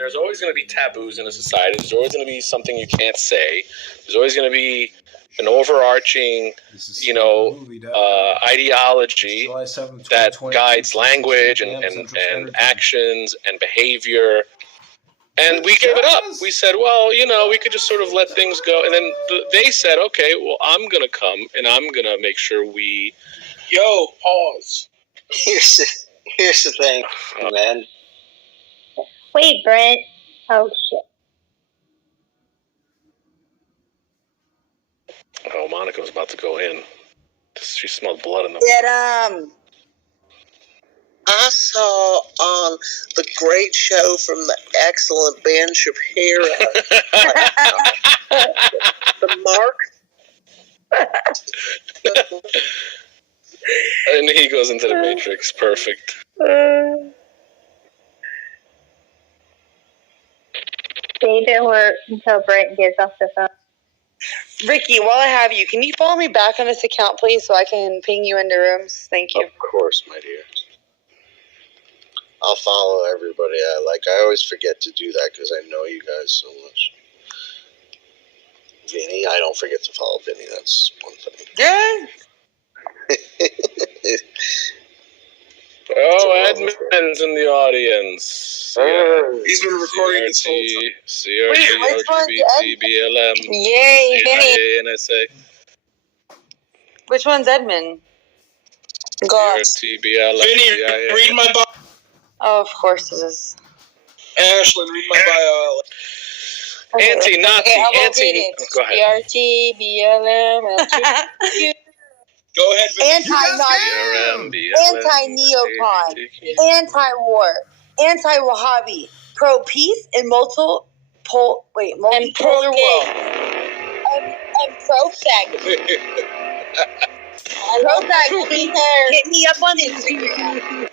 there's always going to be taboos in a society. There's always going to be something you can't say. There's always going to be an overarching, ideology that guides language and actions and behavior. And we gave it up. We said, well, we could just sort of let things go. And then they said, okay, well, I'm going to come and I'm going to make sure we... Yo, pause. Here's the thing, man. Wait, Brent. Oh, shit. Oh, Monica was about to go in. She smelled blood in the... I saw on the great show from the excellent Ben Shapiro, the Mark. And he goes into the Matrix. Perfect. Stay there until Brent gets off the phone. Ricky, while I have you, can you follow me back on this account, please, so I can ping you into rooms? Thank you. Of course, my dear. I'll follow everybody. I always forget to do that because I know you guys so much. Vinny, I don't forget to follow Vinny. That's one thing. Yeah. Oh, Edmund's in the audience. He's been recording this whole time. CRT, LGBT, BLM, Yay, Vinny. NSA. Which one's Edmund? CRT, BLM, Vinny, read my bio. Oh, of course it is. Ashlyn, read my bio. Anti-Nazi, Go ahead. CRT, BLM, Go ahead, Vinny. Anti-Nazi, anti-neocon, anti-war, anti-Wahhabi, pro-peace and multipolar world, and pro-sex. Pro-sex, hit me up on Instagram at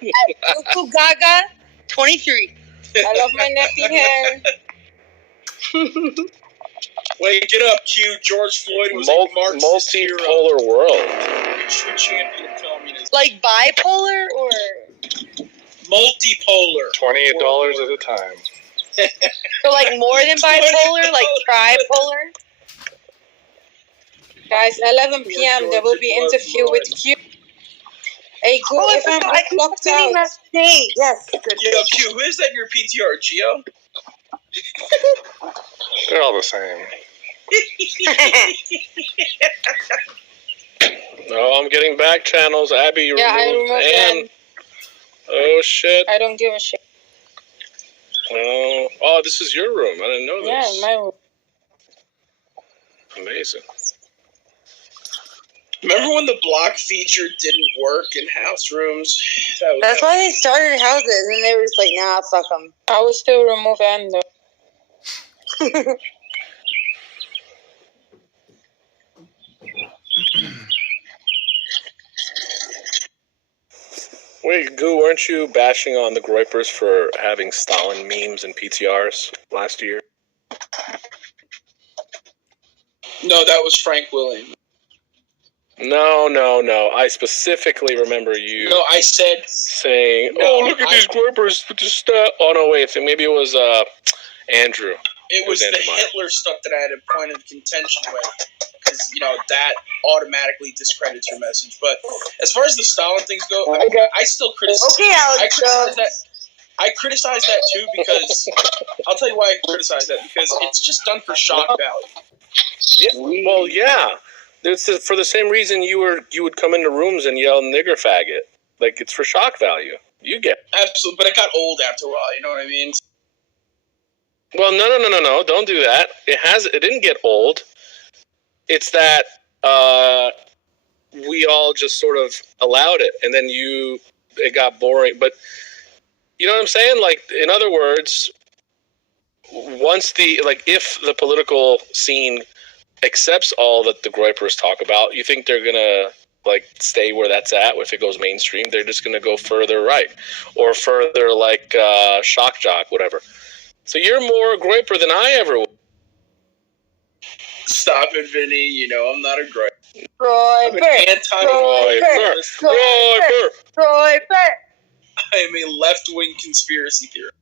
Gaga23. I love my nappy hair. Wait, get up, Q. George Floyd was a Marxist hero. Multipolar world. True champion of communism. Like bipolar or multipolar? $28 at a time. So like more than bipolar, like tripolar. Guys, 11 p.m. there will be interview with Q. Hey, go if I'm locked out. Yes. Yo, Q, who is that in your PTR, Gio? They're all the same. Oh, I'm getting back channels. Abby, you removed. I removed them. Oh, shit. I don't give a shit. Oh, this is your room. I didn't know this. Yeah, my room. Amazing. Remember when the block feature didn't work in house rooms? That's why they started houses, and they were just like, nah, fuck them. I will still remove Endo. Wait, Goo, weren't you bashing on the Groypers for having Stalin memes and PTRs last year? No, that was Frank William. No. I specifically remember you. No, I said saying, look at these Groypers with the stuff. Oh, no, wait. Maybe it was Andrew. It was the Hitler stuff that I had a point of contention with. Because, that automatically discredits your message. But as far as the Stalin things go, I still criticize. Okay, Alex. I criticize that too because I'll tell you why I criticize that. Because it's just done for shock value. Yeah, well, yeah. It's for the same reason you would come into rooms and yell "nigger faggot." Like, it's for shock value. You get absolutely, but it got old after a while. You know what I mean? Well, no. Don't do that. It didn't get old. It's that we all just sort of allowed it, and then it got boring. But you know what I'm saying? Like, in other words, if the political scene accepts all that the Groypers talk about, you think they're gonna stay where that's at? If it goes mainstream, they're just gonna go further right or further shock jock, whatever. So you're more Groyper than I ever was. Stop it, Vinny. I'm not a Groyper. Groyper. I am a left-wing conspiracy theorist.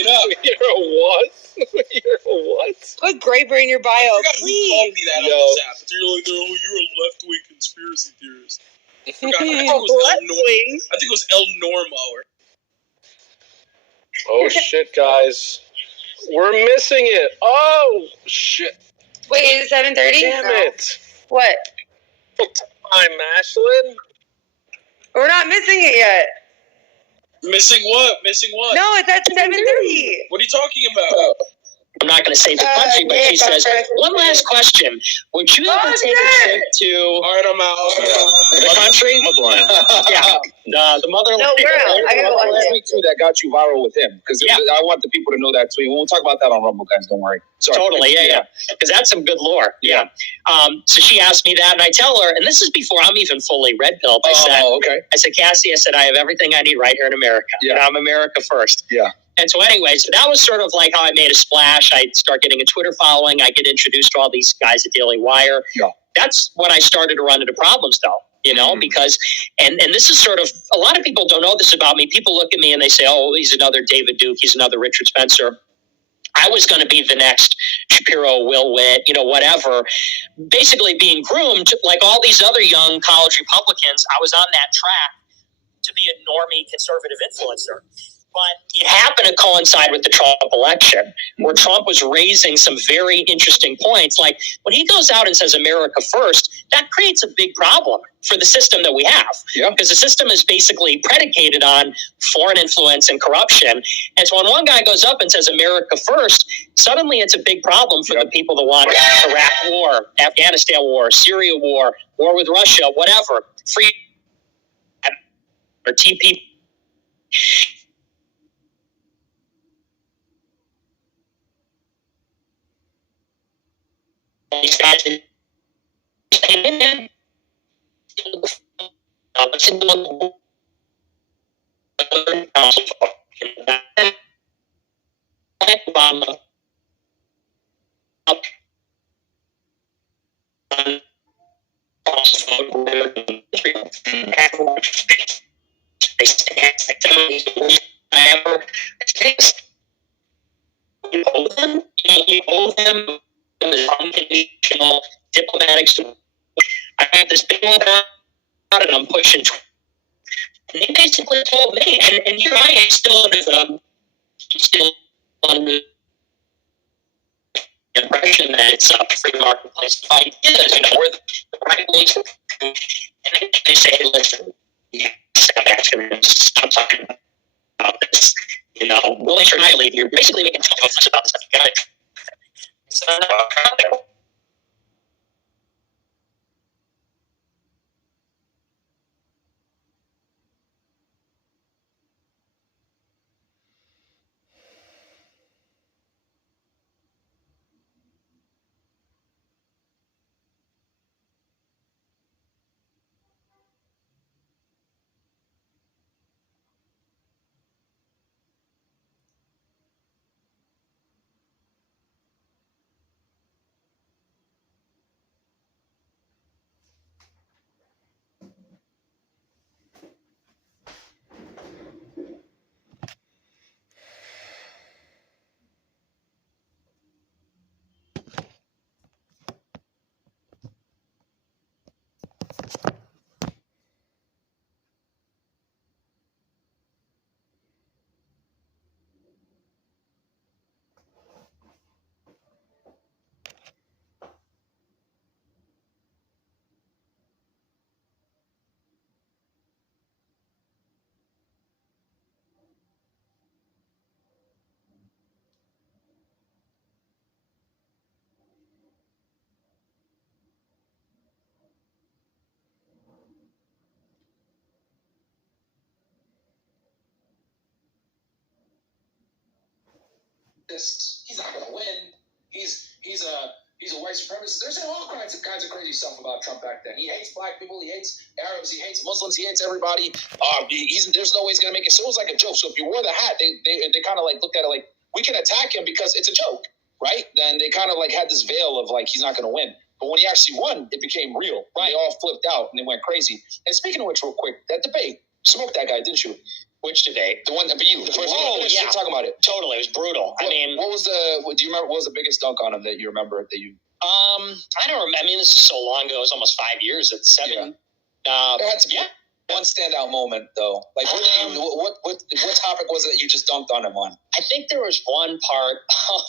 it up. You're a what? You're a what? Put Graper in your bio, I forgot who called please. me that Yo. on this app. They're like, oh, you're a left-wing conspiracy theorist. I forgot. I think it was Left wing. I think it was El Normo. Oh shit, guys. We're missing it. Oh shit. Wait, is it 7:30? Damn it. What? Time, Ashlyn. We're not missing it yet. Missing what? Missing what? No, it's at 7:30. What are you talking about? I'm not going to say the country, but she says, one last question. Would you ever take a trip to All right, I'm out. the country? Yeah. The motherland. No, we're out. I gotta watch Last it. week too, that got you viral with him because Yeah. I want the people to know that too. We'll talk about that on Rumble, guys. Don't worry. Sorry. Totally, yeah. Because that's some good lore. Yeah. So she asked me that, and I tell her, and this is before I'm even fully red pilled. Oh, okay. I said, Cassie, I have everything I need right here in America. Yeah. And I'm America first. Yeah. And so anyway, so that was sort of like how I made a splash. I start getting a Twitter following. I get introduced to all these guys at Daily Wire. Yeah. That's when I started to run into problems, though. You know, because, and this is sort of, a lot of people don't know this about me. People look at me and they say, oh, he's another David Duke. He's another Richard Spencer. I was going to be the next Shapiro, Will Witt, whatever. Basically being groomed like all these other young college Republicans. I was on that track to be a normie conservative influencer. But it happened to coincide with the Trump election, where Trump was raising some very interesting points. Like when he goes out and says America first, that creates a big problem for the system that we have. Yeah. Because the system is basically predicated on foreign influence and corruption. And so when one guy goes up and says America first, suddenly it's a big problem for the people that want Iraq war, Afghanistan war, Syria war with Russia, whatever. Free or TP. These guys Obama you owe them unconditional diplomatic support. I have this big one out and I'm pushing. And they basically told me, and here I am still under the impression that it's a free marketplace of ideas, we're the right place. And they say, listen, stop talking about this. Willing to annihilate you. You're basically making too much about stuff. You got it. It's not about He's not going to win. He's a white supremacist. They're saying all kinds of crazy stuff about Trump back then. He hates black people. He hates Arabs. He hates Muslims. He hates everybody. There's no way he's going to make it. So it was like a joke. So if you wore the hat, they kind of like looked at it like we can attack him because it's a joke, right? Then they kind of like had this veil of like he's not going to win. But when he actually won, it became real. Right? They all flipped out and they went crazy. And speaking of which, real quick, that debate, smoked that guy, didn't you? Which debate? The one, but you, the first Oh, one. yeah. Talking about it. Totally, it was brutal. Do you remember? What was the biggest dunk on him that you remember that you? I don't remember. I mean, this is so long ago. It was almost 5 years. It's 7. Yeah. There had to be yeah. one standout moment though. Like what topic was it that you just dunked on him on? I think there was one part,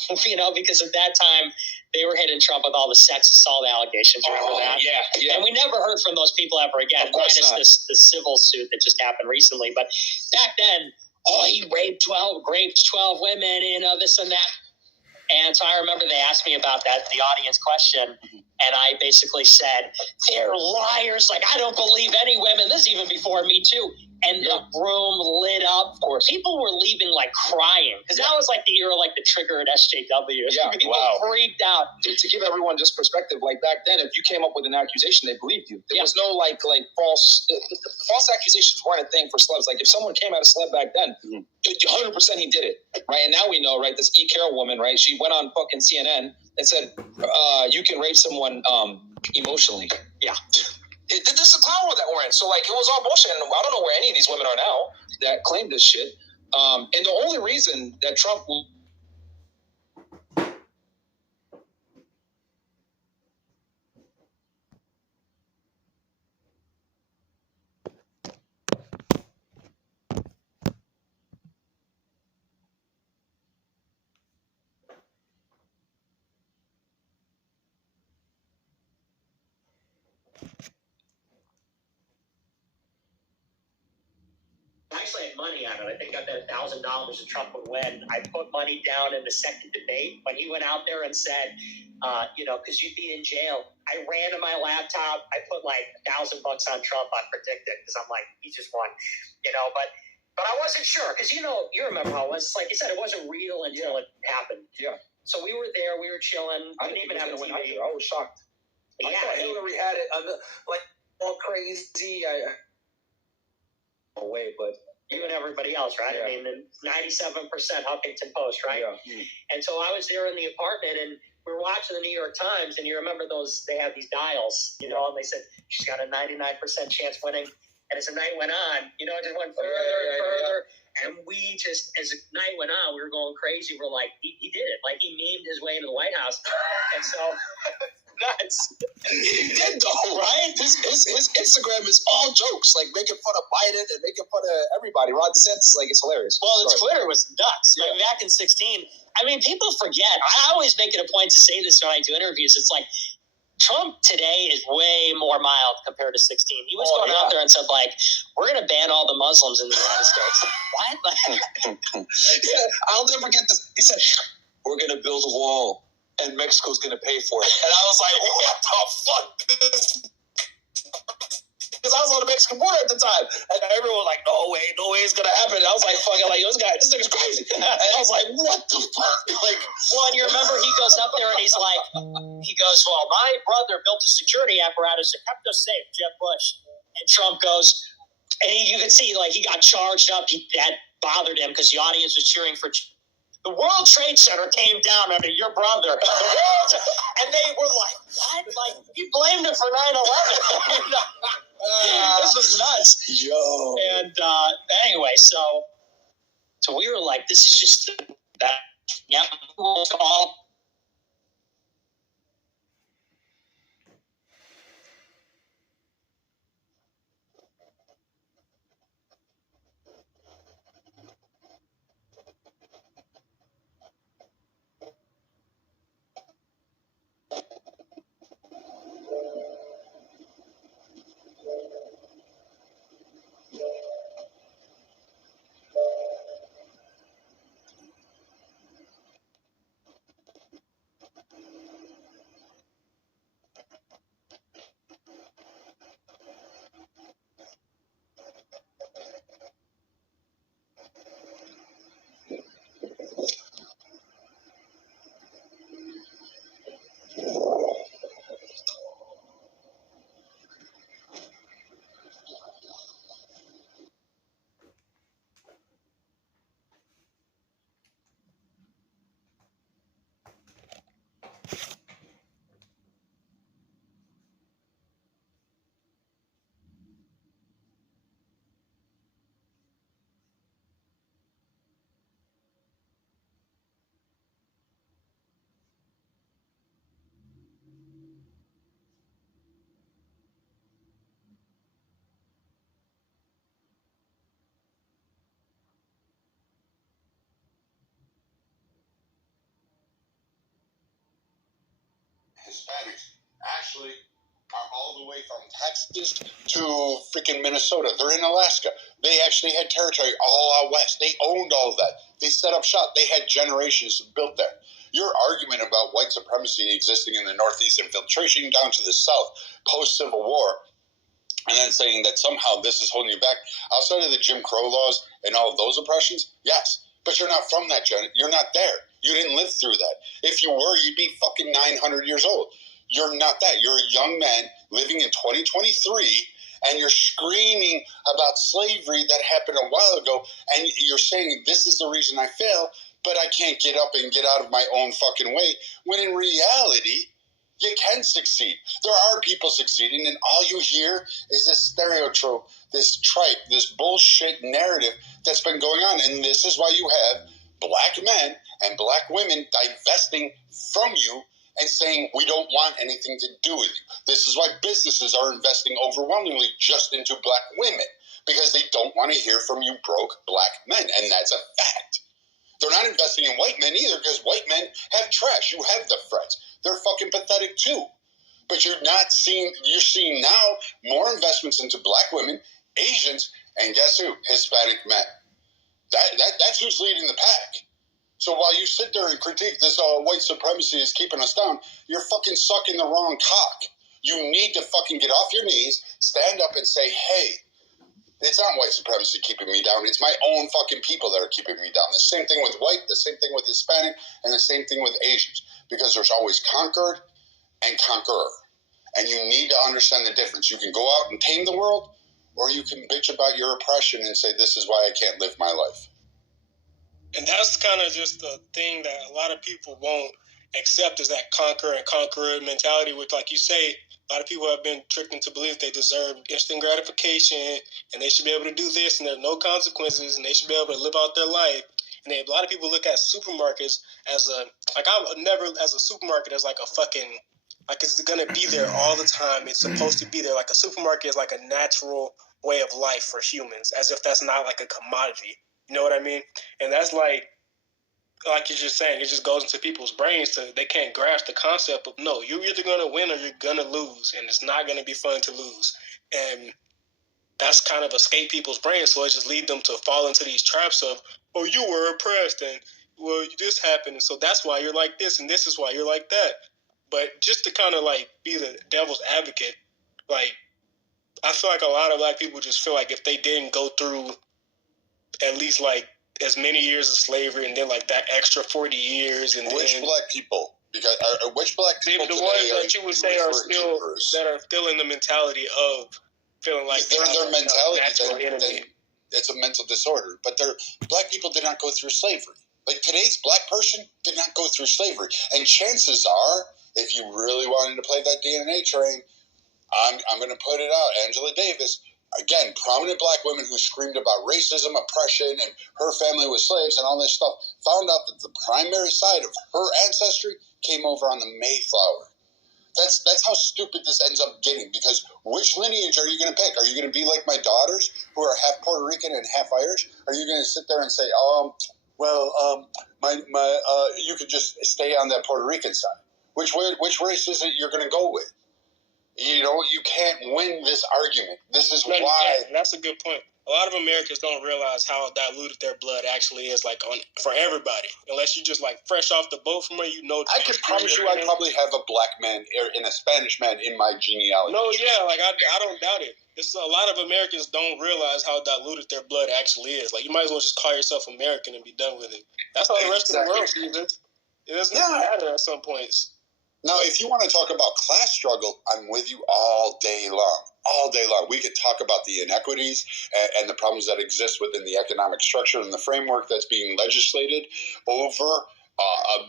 because at that time they were hitting Trump with all the sex assault allegations. Remember that? Yeah. And we never heard from those people ever again. Of course not. Minus the civil suit that just happened recently. But back then, he raped 12 women, this and that. And so I remember they asked me about that, the audience question, and I basically said, they're liars. Like, I don't believe any women. This is even before Me Too. And the room lit up. Of course. People were leaving, like, crying. Because that was, like, the era, like, the trigger at SJW. Yeah, People freaked out. To give everyone just perspective, like back then, if you came up with an accusation, they believed you. There was no like false accusations weren't a thing for celebs. Like if someone came at a celeb back then, 100% he did it, right? And now we know, right? This E. Carroll woman, right? She went on fucking CNN and said, "You can rape someone emotionally." Yeah. This is the clown world that we're in. So like it was all bullshit, and I don't know where any of these women are now that claim this shit. And the only reason that Trump will. I actually had money on it. I think I bet $1,000 that Trump would win. I put money down in the second debate when he went out there and said, because you'd be in jail. I ran to my laptop. I put like $1,000 on Trump on predicted because I'm like, he just won, But I wasn't sure because you remember how it was. Like you said, it wasn't real until it happened. Yeah. So we were there. We were chilling. I didn't even have a TV. I was shocked. I thought Hillary had it like all crazy. Away, but you and everybody else, right? Yeah. I mean, 97% Huffington Post, right? Yeah. And so I was there in the apartment, and we were watching the New York Times, and you remember they have these dials, and they said she's got a 99% chance winning. And as the night went on, it just went further and further. And we just, as the night went on, we were going crazy. We're like, he did it. Like he memed his way into the White House. And so nuts. He did though, right? His Instagram is all jokes, like making fun of Biden and making fun of everybody. Ron DeSantis, like it's hilarious. Well, Twitter was nuts. Yeah. Like back in 2016, I mean, people forget. I always make it a point to say this when I do interviews. It's like Trump today is way more mild compared to 2016. He was going out there and said, like, we're going to ban all the Muslims in the United States. What? I'll never get this. He said, we're going to build a wall. And Mexico's going to pay for it. And I was like, what the fuck? Because I was on the Mexican border at the time. And everyone was like, no way it's going to happen. And I was like, fucking, like, this nigga's crazy. And I was like, what the fuck? Like, well, and you remember he goes up there and he's like, well, my brother built a security apparatus that kept us safe, Jeb Bush. And Trump goes, and you could see, like, he got charged up. That bothered him because the audience was cheering for the World Trade Center came down under your brother. And they were like, what? Like, you blamed him for 9/11. This was nuts. Yo. And anyway, so we were like, this is just that. Yeah, we'll call. Hispanics actually are all the way from Texas to freaking Minnesota. They're in Alaska. They actually had territory all out west. They owned all of that. They set up shop. They had generations built there. Your argument about white supremacy existing in the Northeast, infiltration down to the South, post-Civil War, and then saying that somehow this is holding you back, outside of the Jim Crow laws and all of those oppressions, yes. But you're not from that, Jen. You're not there. You didn't live through that. If you were, you'd be fucking 900 years old. You're not that. You're a young man living in 2023, and you're screaming about slavery that happened a while ago, and you're saying this is the reason I fail, but I can't get up and get out of my own fucking way, when in reality, you can succeed. There are people succeeding, and all you hear is this stereotype, this tripe, this bullshit narrative that's been going on, and this is why you have black men and black women divesting from you and saying, we don't want anything to do with you. This is why businesses are investing overwhelmingly just into black women, because they don't want to hear from you broke black men, and that's a fact. They're not investing in white men either, because white men have trash. You have the frets. They're fucking pathetic too. But you're seeing now more investments into black women, Asians, and guess who? Hispanic men. That's who's leading the pack. So while you sit there and critique this white supremacy is keeping us down, you're fucking sucking the wrong cock. You need to fucking get off your knees, stand up and say, hey, it's not white supremacy keeping me down. It's my own fucking people that are keeping me down. The same thing with white, the same thing with Hispanic, and the same thing with Asians. Because there's always conquered and conqueror. And you need to understand the difference. You can go out and tame the world, or you can bitch about your oppression and say, this is why I can't live my life. And that's kind of just the thing that a lot of people won't accept, is that conquer and conqueror mentality, which, like you say, a lot of people have been tricked into believing they deserve instant gratification and they should be able to do this and there's no consequences and they should be able to live out their life. And a lot of people look at supermarkets as as a supermarket as like a fucking, like it's going to be there all the time. It's supposed to be there. Like a supermarket is like a natural way of life for humans, as if that's not like a commodity. You know what I mean? And that's like you're just saying, it just goes into people's brains so they can't grasp the concept of, no, you're either going to win or you're going to lose, and it's not going to be fun to lose. And that's kind of escape people's brains, so it just leads them to fall into these traps of, oh, you were oppressed, and, well, this happened, and so that's why you're like this, and this is why you're like that. But just to kind of, like, be the devil's advocate, like, I feel like a lot of black people just feel like if they didn't go through at least, like, as many years of slavery and then, like, that extra 40 years. And which then, black people? Because which black people the today ones that you would say are still, that are still in the mentality of feeling like their mentality. It's a mental disorder. But black people did not go through slavery. Like, today's black person did not go through slavery. And chances are, if you really wanted to play that DNA train, I'm going to put it out. Angela Davis, again, prominent black women who screamed about racism, oppression, and her family was slaves and all this stuff, found out that the primary side of her ancestry came over on the Mayflower. That's how stupid this ends up getting, because which lineage are you going to pick? Are you going to be like my daughters, who are half Puerto Rican and half Irish? Are you going to sit there and say, you could just stay on that Puerto Rican side? Which race is it you're going to go with? You know, you can't win this argument. This is why. That's a good point. A lot of Americans don't realize how diluted their blood actually is, like, for everybody. Unless you just, like, fresh off the boat from where you know. I can promise you, I probably have a black man and a Spanish man in my genealogy. No, yeah, like I don't doubt it. It's a lot of Americans don't realize how diluted their blood actually is. Like, you might as well just call yourself American and be done with it. That's how the rest of the world sees it. It doesn't matter at some points. Now, if you want to talk about class struggle, I'm with you all day long. All day long. We could talk about the inequities and the problems that exist within the economic structure and the framework that's being legislated over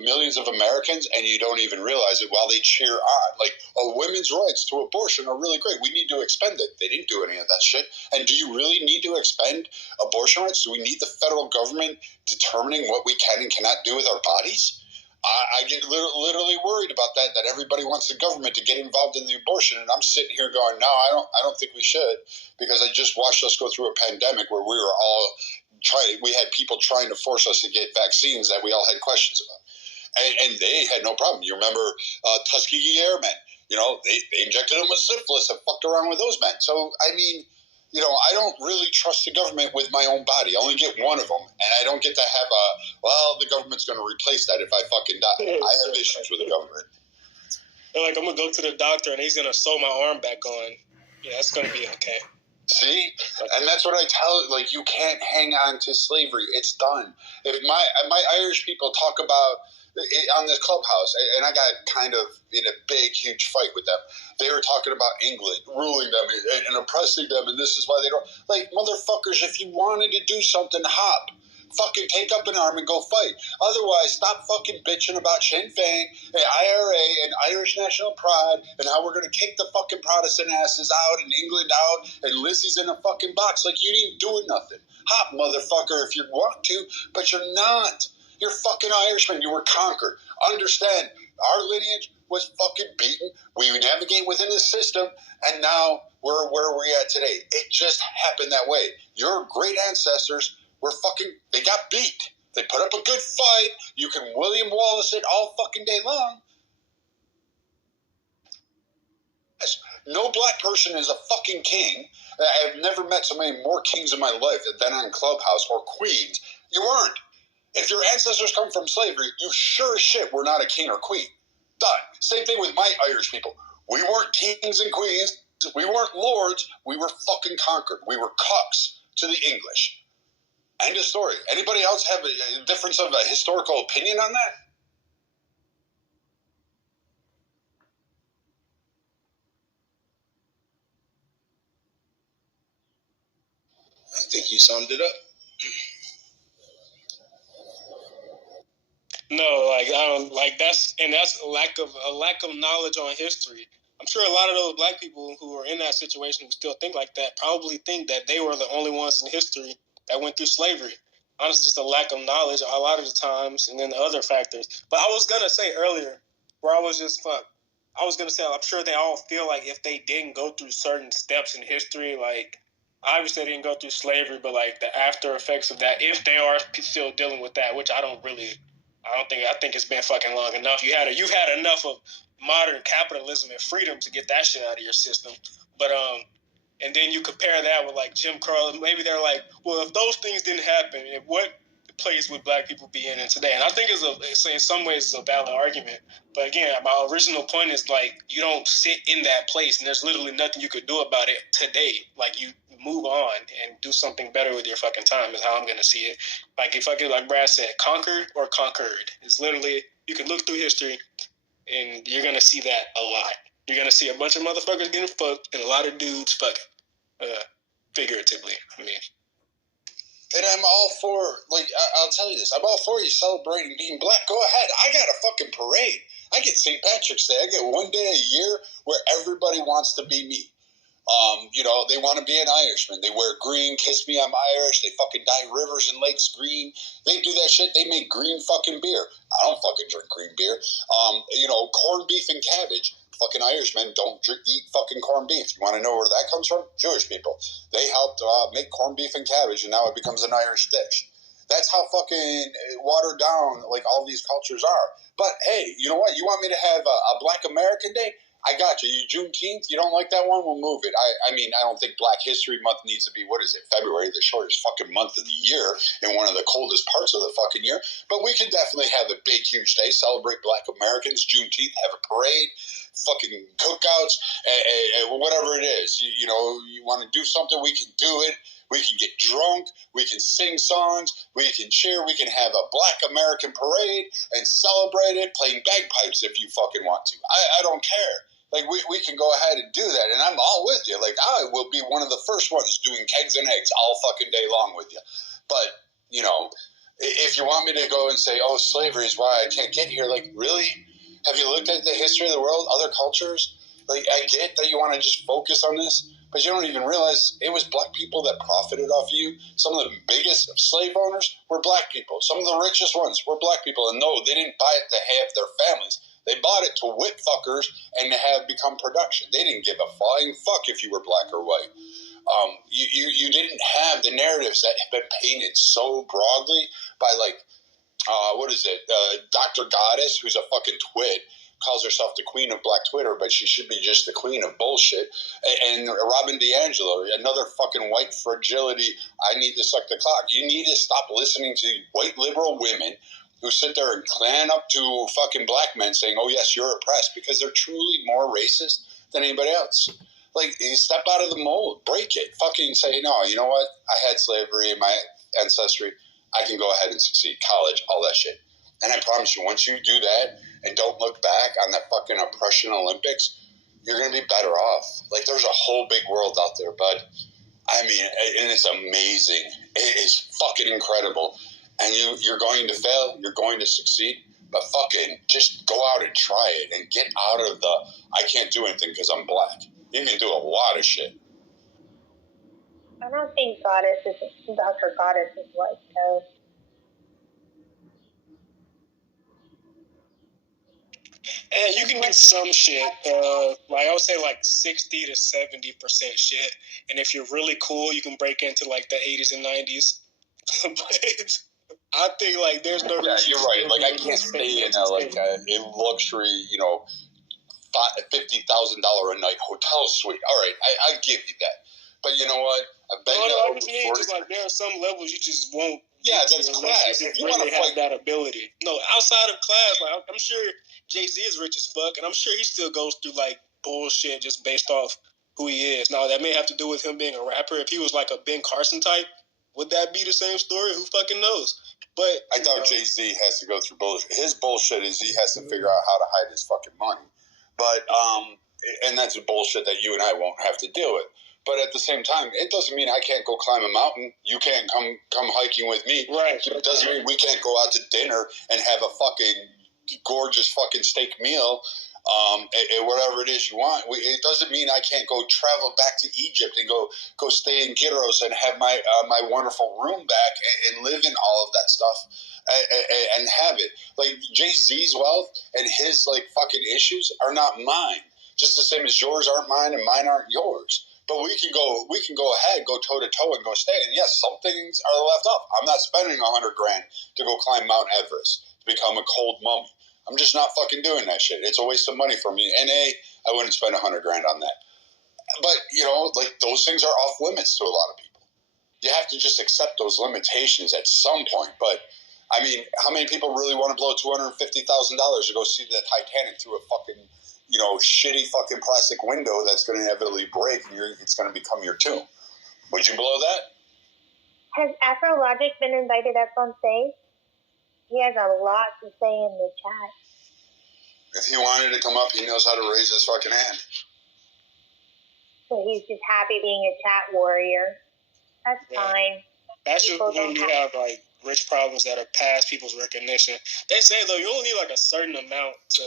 millions of Americans, and you don't even realize it while they cheer on. Like, women's rights to abortion are really great. We need to expend it. They didn't do any of that shit. And do you really need to expend abortion rights? Do we need the federal government determining what we can and cannot do with our bodies? I get literally worried about that everybody wants the government to get involved in the abortion, and I'm sitting here going, no, I don't think we should, because I just watched us go through a pandemic where we were all we had people trying to force us to get vaccines that we all had questions about. and they had no problem. You remember Tuskegee Airmen? You know, they injected them with syphilis and fucked around with those men. So, I mean, you know, I don't really trust the government with my own body. I only get one of them, and I don't get to have the government's going to replace that if I fucking die. I have issues with the government. They're like, I'm going to go to the doctor, and he's going to sew my arm back on. Yeah, that's going to be okay. See? And that's what I tell, like, you can't hang on to slavery. It's done. If my Irish people talk about it on the Clubhouse, and I got kind of in a big, huge fight with them. They were talking about England ruling them and oppressing them, and this is why they don't. Like, motherfuckers, if you wanted to do something, hop. Fucking take up an arm and go fight. Otherwise, stop fucking bitching about Sinn Féin and IRA and Irish national pride and how we're going to kick the fucking Protestant asses out and England out and Lizzie's in a fucking box. Like, you ain't doing nothing. Hop, motherfucker, if you want to, but you're not. You're fucking Irishmen. You were conquered. Understand, our lineage was fucking beaten. We navigate within the system, and now we're where we're at today. It just happened that way. Your great ancestors were fucking, they got beat. They put up a good fight. You can William Wallace it all fucking day long. No black person is a fucking king. I've never met so many more kings in my life than on Clubhouse or queens. You weren't. If your ancestors come from slavery, you sure as shit were not a king or queen. Done. Same thing with my Irish people. We weren't kings and queens. We weren't lords. We were fucking conquered. We were cucks to the English. End of story. Anybody else have a difference of a historical opinion on that? I think you summed it up. No, like I don't like that's a lack of knowledge on history. I'm sure a lot of those black people who are in that situation who still think like that probably think that they were the only ones in history that went through slavery. Honestly, just a lack of knowledge a lot of the times, and then the other factors. But I was gonna say earlier, where I was just I was gonna say I'm sure they all feel like if they didn't go through certain steps in history, like obviously they didn't go through slavery, but like the after effects of that, if they are still dealing with that, which I think it's been fucking long enough. You've had enough of modern capitalism and freedom to get that shit out of your system. But and then you compare that with like Jim Crow. Maybe they're like, well, if those things didn't happen, what place would black people be in today? And I think it's in some ways it's a valid argument. But again, my original point is like you don't sit in that place, and there's literally nothing you could do about it today. Like you move on and do something better with your fucking time is how I'm gonna see it. Like if I could, like Brad said, conquer or conquered. It's literally you can look through history and you're gonna see that a lot. You're gonna see a bunch of motherfuckers getting fucked and a lot of dudes fucking, figuratively. I mean, and I'm all for, like, I'll tell you this, I'm all for you celebrating being black. Go ahead. I got a fucking parade. I get St. Patrick's Day. I get one day a year where everybody wants to be me. You know, they want to be an Irishman. They wear green, kiss me, I'm Irish. They fucking dye rivers and lakes green. They do that shit. They make green fucking beer. I don't fucking drink green beer. You know, corned beef and cabbage. Fucking Irishmen don't eat fucking corned beef. You want to know where that comes from? Jewish people. They helped make corned beef and cabbage, and now it becomes an Irish dish. That's how fucking watered down, like, all these cultures are. But, hey, you know what? You want me to have a Black American Day? I got you. You Juneteenth? You don't like that one? We'll move it. I mean, I don't think Black History Month needs to be, what is it, February, the shortest fucking month of the year and one of the coldest parts of the fucking year. But we can definitely have a big, huge day, celebrate Black Americans, Juneteenth, have a parade, fucking cookouts, whatever it is. You know, you want to do something, we can do it. We can get drunk. We can sing songs. We can cheer. We can have a Black American parade and celebrate it, playing bagpipes if you fucking want to. I don't care. Like, we can go ahead and do that, and I'm all with you. Like, I will be one of the first ones doing kegs and eggs all fucking day long with you. But, you know, if you want me to go and say, oh, slavery is why I can't get here, like, really? Have you looked at the history of the world, other cultures? Like, I get that you want to just focus on this, but you don't even realize it was black people that profited off you. Some of the biggest slave owners were black people. Some of the richest ones were black people. And no, they didn't buy it to have their families. They bought it to whip fuckers and to have become production. They didn't give a flying fuck if you were black or white. You didn't have the narratives that have been painted so broadly by, like, what is it? Dr. Goddess, who's a fucking twit, calls herself the queen of Black Twitter, but she should be just the queen of bullshit. And Robin DiAngelo, another fucking white fragility. I need to suck the clock. You need to stop listening to white liberal women who sit there and clan up to fucking black men saying, oh yes, you're oppressed, because they're truly more racist than anybody else. Like, you step out of the mold, break it, fucking say, no, you know what? I had slavery in my ancestry. I can go ahead and succeed. College, all that shit. And I promise you, once you do that and don't look back on that fucking oppression Olympics, you're going to be better off. Like, there's a whole big world out there, bud. I mean, and it's amazing. It is fucking incredible. And you're going to fail. You're going to succeed. But fucking just go out and try it and get out of the, I can't do anything because I'm black. You can do a lot of shit. I don't think Dr. Goddess is white, though. And you can do some shit, like I would say like 60 to 70% shit. And if you're really cool, you can break into like the 80s and 90s. But I think like there's no. Yeah, you're right. Like, I can't stay in a luxury, you know, $50,000 a night hotel suite. All right, I give you that. But you know what? I've been I just mean just like there are some levels you just won't. Yeah, that's class. If you really have that ability. No, outside of class, like I'm sure Jay-Z is rich as fuck, and I'm sure he still goes through like bullshit just based off who he is. Now that may have to do with him being a rapper. If he was like a Ben Carson type, would that be the same story? Who fucking knows? But I thought Jay-Z has to go through bullshit. His bullshit is he has to figure out how to hide his fucking money. But and that's bullshit that you and I won't have to deal with. But at the same time, it doesn't mean I can't go climb a mountain. You can't come hiking with me. Right. It doesn't mean we can't go out to dinner and have a fucking gorgeous fucking steak meal, and whatever it is you want. It doesn't mean I can't go travel back to Egypt and go stay in Giros and have my wonderful room back and live in all of that stuff and have it. Like, Jay-Z's wealth and his like fucking issues are not mine. Just the same as yours aren't mine and mine aren't yours. But we can go ahead, go toe to toe, and go stay. And yes, some things are left up. I'm not spending $100,000 to go climb Mount Everest to become a cold mummy. I'm just not fucking doing that shit. It's a waste of money for me. And I wouldn't spend $100,000 on that. But you know, like, those things are off limits to a lot of people. You have to just accept those limitations at some point. But I mean, how many people really want to blow $250,000 to go see the Titanic through a fucking, you know, shitty fucking plastic window that's going to inevitably break and it's going to become your tomb? Would you blow that? Has Afrologic been invited up on stage? He has a lot to say in the chat. If he wanted to come up, he knows how to raise his fucking hand. So he's just happy being a chat warrior. That's fine. That's just when you have like rich problems that are past people's recognition. They say though you only need like a certain amount to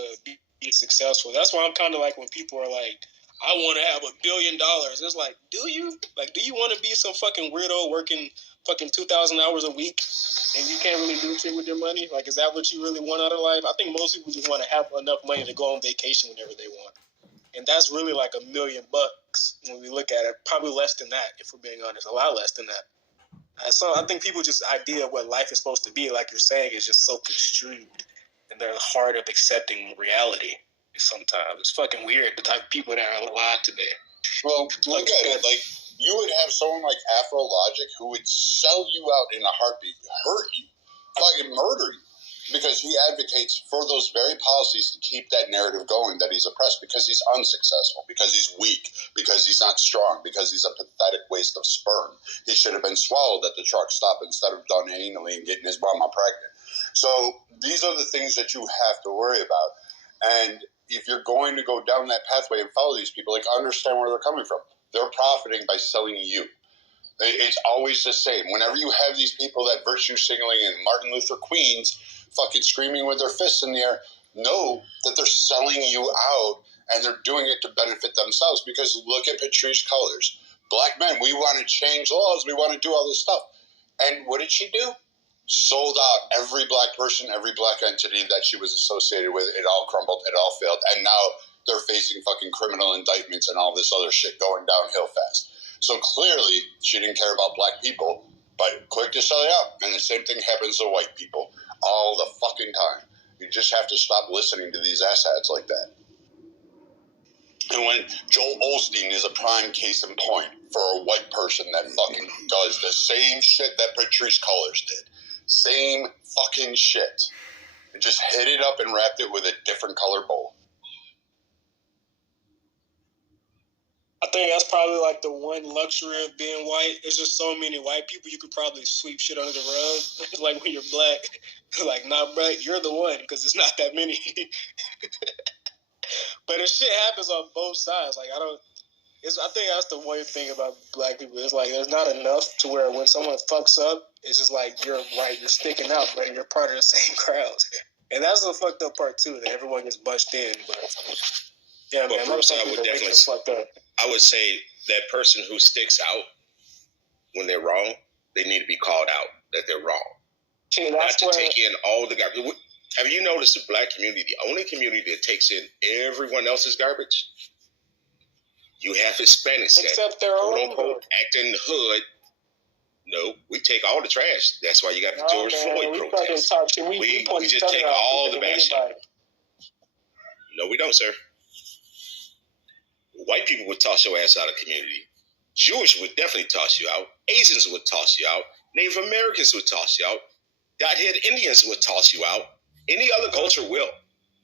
be successful. That's why I'm kind of like when people are like, I want to have $1 billion. It's like, do you want to be some fucking weirdo working fucking 2,000 hours a week and you can't really do shit with your money? Like, is that what you really want out of life? I think most people just want to have enough money to go on vacation whenever they want. And that's really like $1 million when we look at it. Probably less than that, if we're being honest. A lot less than that. So I think people just idea of what life is supposed to be, like you're saying, is just so construed. And they're hard of accepting reality sometimes. It's fucking weird, the type of people that are alive today. Well, look at it. Like, you would have someone like Afrologic who would sell you out in a heartbeat, hurt you, fucking murder you, because he advocates for those very policies to keep that narrative going that he's oppressed, because he's unsuccessful, because he's weak, because he's not strong, because he's a pathetic waste of sperm. He should have been swallowed at the truck stop instead of done anally and getting his mama pregnant. So these are the things that you have to worry about. And if you're going to go down that pathway and follow these people, like, understand where they're coming from. They're profiting by selling you. It's always the same. Whenever you have these people that virtue signaling and Martin Luther Queens fucking screaming with their fists in the air, know that they're selling you out and they're doing it to benefit themselves. Because look at Patrisse Cullors. Black men, we want to change laws. We want to do all this stuff. And what did she do? Sold out every black person, every black entity that she was associated with. It all crumbled. It all failed. And now they're facing fucking criminal indictments and all this other shit going downhill fast. So clearly, she didn't care about black people, but quick to sell you out. And the same thing happens to white people. all the fucking time. You just have to stop listening to these asshats like that. And when Joel Osteen is a prime case in point for a white person that fucking does the same shit that Patrisse Cullors did. Same fucking shit. And just hit it up and wrapped it with a different color bowl. I think that's probably like the one luxury of being white. There's just so many white people you could probably sweep shit under the rug. Like when you're black, like, nah, bro, you're the one because it's not that many. But the shit happens on both sides. Like I think that's the one thing about black people. It's like there's not enough to where when someone fucks up, it's just like you're sticking out, but you're part of the same crowd. And that's the fucked up part too. That everyone gets bunched in. But yeah, but man, Bruce, I would say that person who sticks out when they're wrong, they need to be called out that they're wrong. See, not to take in all the garbage. Have you noticed the black community, the only community that takes in everyone else's garbage? You have Hispanics except that, their own act in the hood. No, we take all the trash. That's why you got the George Floyd protest. We just take all the bad shit. No, we don't, sir. White people would toss your ass out of the community. Jewish would definitely toss you out. Asians would toss you out. Native Americans would toss you out. Dot-head Indians would toss you out. Any other culture will.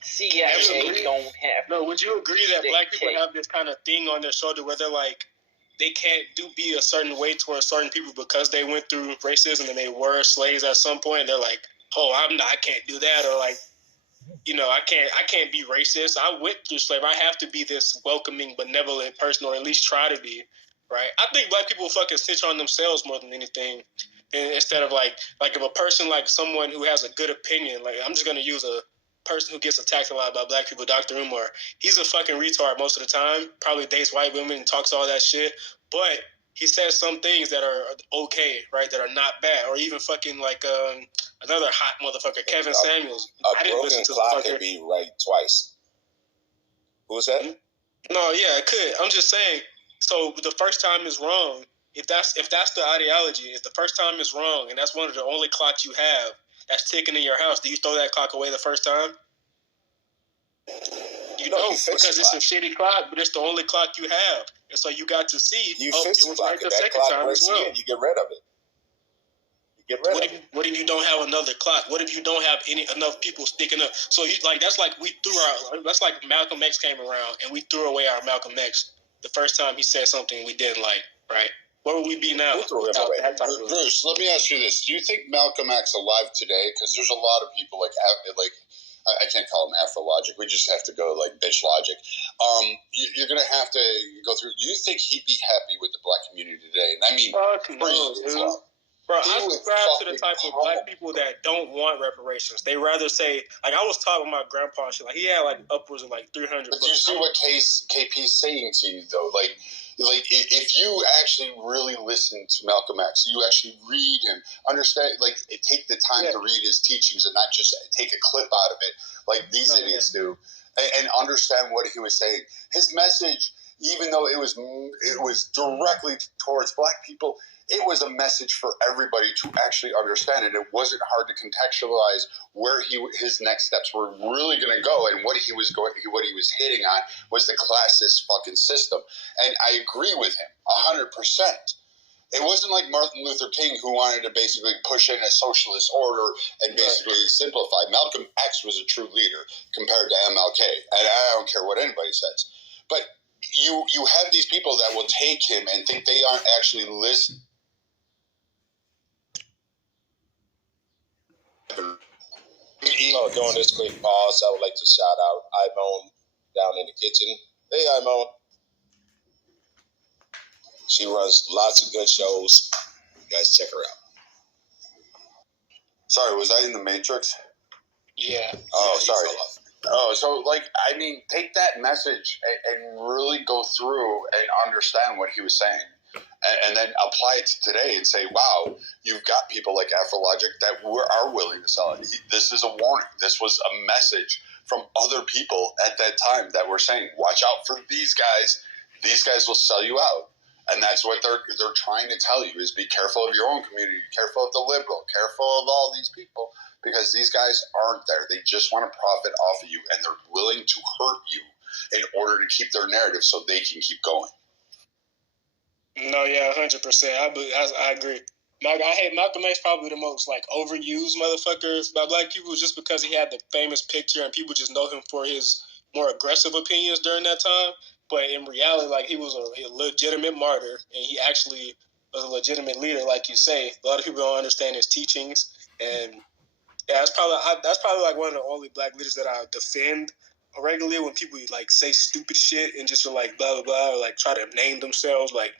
See, yeah, absolutely. Don't have. No, would you agree that black people have this kind of thing on their shoulder where they're like, they can't be a certain way towards certain people because they went through racism and they were slaves at some point? And they're like, oh, I can't do that, or like, you know, I can't be racist. I went through slavery. I have to be this welcoming, benevolent person, or at least try to be, right? I think black people fucking stitch on themselves more than anything. And instead of like if a person, like someone who has a good opinion, like I'm just gonna use a person who gets attacked a lot by black people, Dr. Umar. He's a fucking retard most of the time. Probably dates white women and talks all that shit, but he says some things that are okay, right? That are not bad, or even fucking like another hot motherfucker, Kevin Samuels. I didn't listen to the fucker. Can be right twice. Who was that? No, yeah, it could. I'm just saying. So the first time is wrong. If that's the ideology, if the first time is wrong, and that's one of the only clocks you have that's ticking in your house, do you throw that clock away the first time? You don't, because it's a shitty clock, but it's the only clock you have. And so you got to see, it was right the second time as well. You get rid of it. What if you don't have another clock? What if you don't have enough people sticking up? So that's like Malcolm X came around and we threw away our Malcolm X the first time he said something we didn't like, right? Where would we be now? Bruce, let me ask you this. Do you think Malcolm X alive today? Because there's a lot of people like I can't call him Afro-logic. We just have to go like bitch logic. You're going to have to go through. Do you think he'd be happy with the black community today? And I mean, Bro, I subscribe to the type of black people that don't want reparations. They rather say, like, I was talking with my grandpa and shit. Like, he had like upwards of like 300. But do you see what KP's saying to you though? Like if you actually really listen to Malcolm X, you actually read him, understand, like take the time to read his teachings and not just take a clip out of it like these idiots do, and understand what he was saying. His message, even though it was directly towards black people, it was a message for everybody to actually understand, and it wasn't hard to contextualize where his next steps were really going to go, and what he was hitting on was the classist fucking system. And I agree with him 100%. It wasn't like Martin Luther King, who wanted to basically push in a socialist order and basically simplify. Malcolm X was a true leader compared to MLK, and I don't care what anybody says. But you have these people that will take him and think they aren't actually listening. During this quick pause, I would like to shout out Imone down in the kitchen. Hey, Imone. She runs lots of good shows. You guys check her out. Sorry, was I in the Matrix? Yeah. Oh, sorry. Oh, so take that message and really go through and understand what he was saying. And then apply it to today and say, wow, you've got people like Afro-Logic that are willing to sell it. This is a warning. This was a message from other people at that time that were saying, watch out for these guys. These guys will sell you out. And that's what they're trying to tell you, is be careful of your own community, careful of the liberal, careful of all these people, because these guys aren't there. They just want to profit off of you, and they're willing to hurt you in order to keep their narrative so they can keep going. No, yeah, 100%. I agree. I hate Malcolm X, probably the most like overused motherfuckers by black people, just because he had the famous picture and people just know him for his more aggressive opinions during that time. But in reality, like, he was a legitimate martyr, and he actually was a legitimate leader, like you say. A lot of people don't understand his teachings, and yeah, that's probably like one of the only black leaders that I defend regularly when people like say stupid shit and just are like blah blah blah, or like try to name themselves like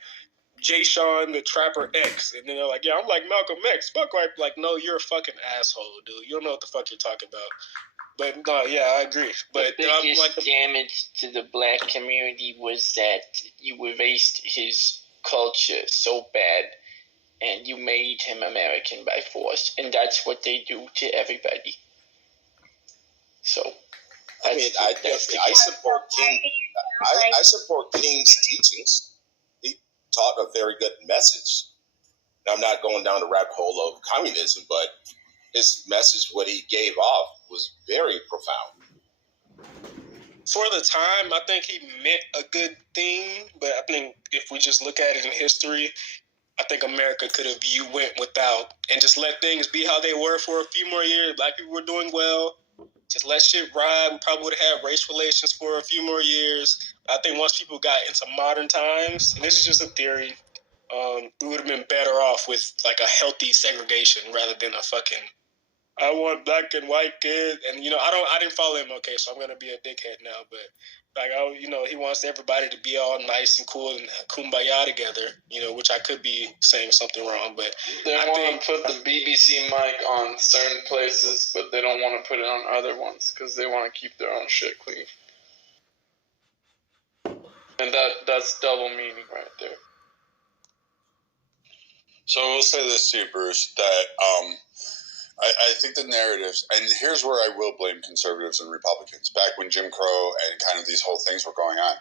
Jay Sean the Trapper X, and then they're like, yeah, I'm like Malcolm X. Fuck right, like, no, you're a fucking asshole, dude. You don't know what the fuck you're talking about. But no, yeah, I agree. But the biggest damage to the black community was that you erased his culture so bad, and you made him American by force, and that's what they do to everybody. So, I support King. I support King's teachings. He taught a very good message. I'm not going down the rabbit hole of communism, but his message, what he gave off, was very profound. For the time, I think he meant a good thing, but I think if we just look at it in history, I think America could have went without and just let things be how they were for a few more years. Black people were doing well. Just let shit ride. We probably would have had race relations for a few more years. I think once people got into modern times, and this is just a theory, we would have been better off with like a healthy segregation rather than a fucking, I want black and white kids. And, you know, I didn't follow him, okay, so I'm going to be a dickhead now. But, like, he wants everybody to be all nice and cool and kumbaya together, you know, which I could be saying something wrong. But they want to put the BBC mic on certain places, but they don't want to put it on other ones because they want to keep their own shit clean. And that's double meaning right there. So we'll say this to you, Bruce, that I think the narratives, and here's where I will blame conservatives and Republicans. Back when Jim Crow and kind of these whole things were going on,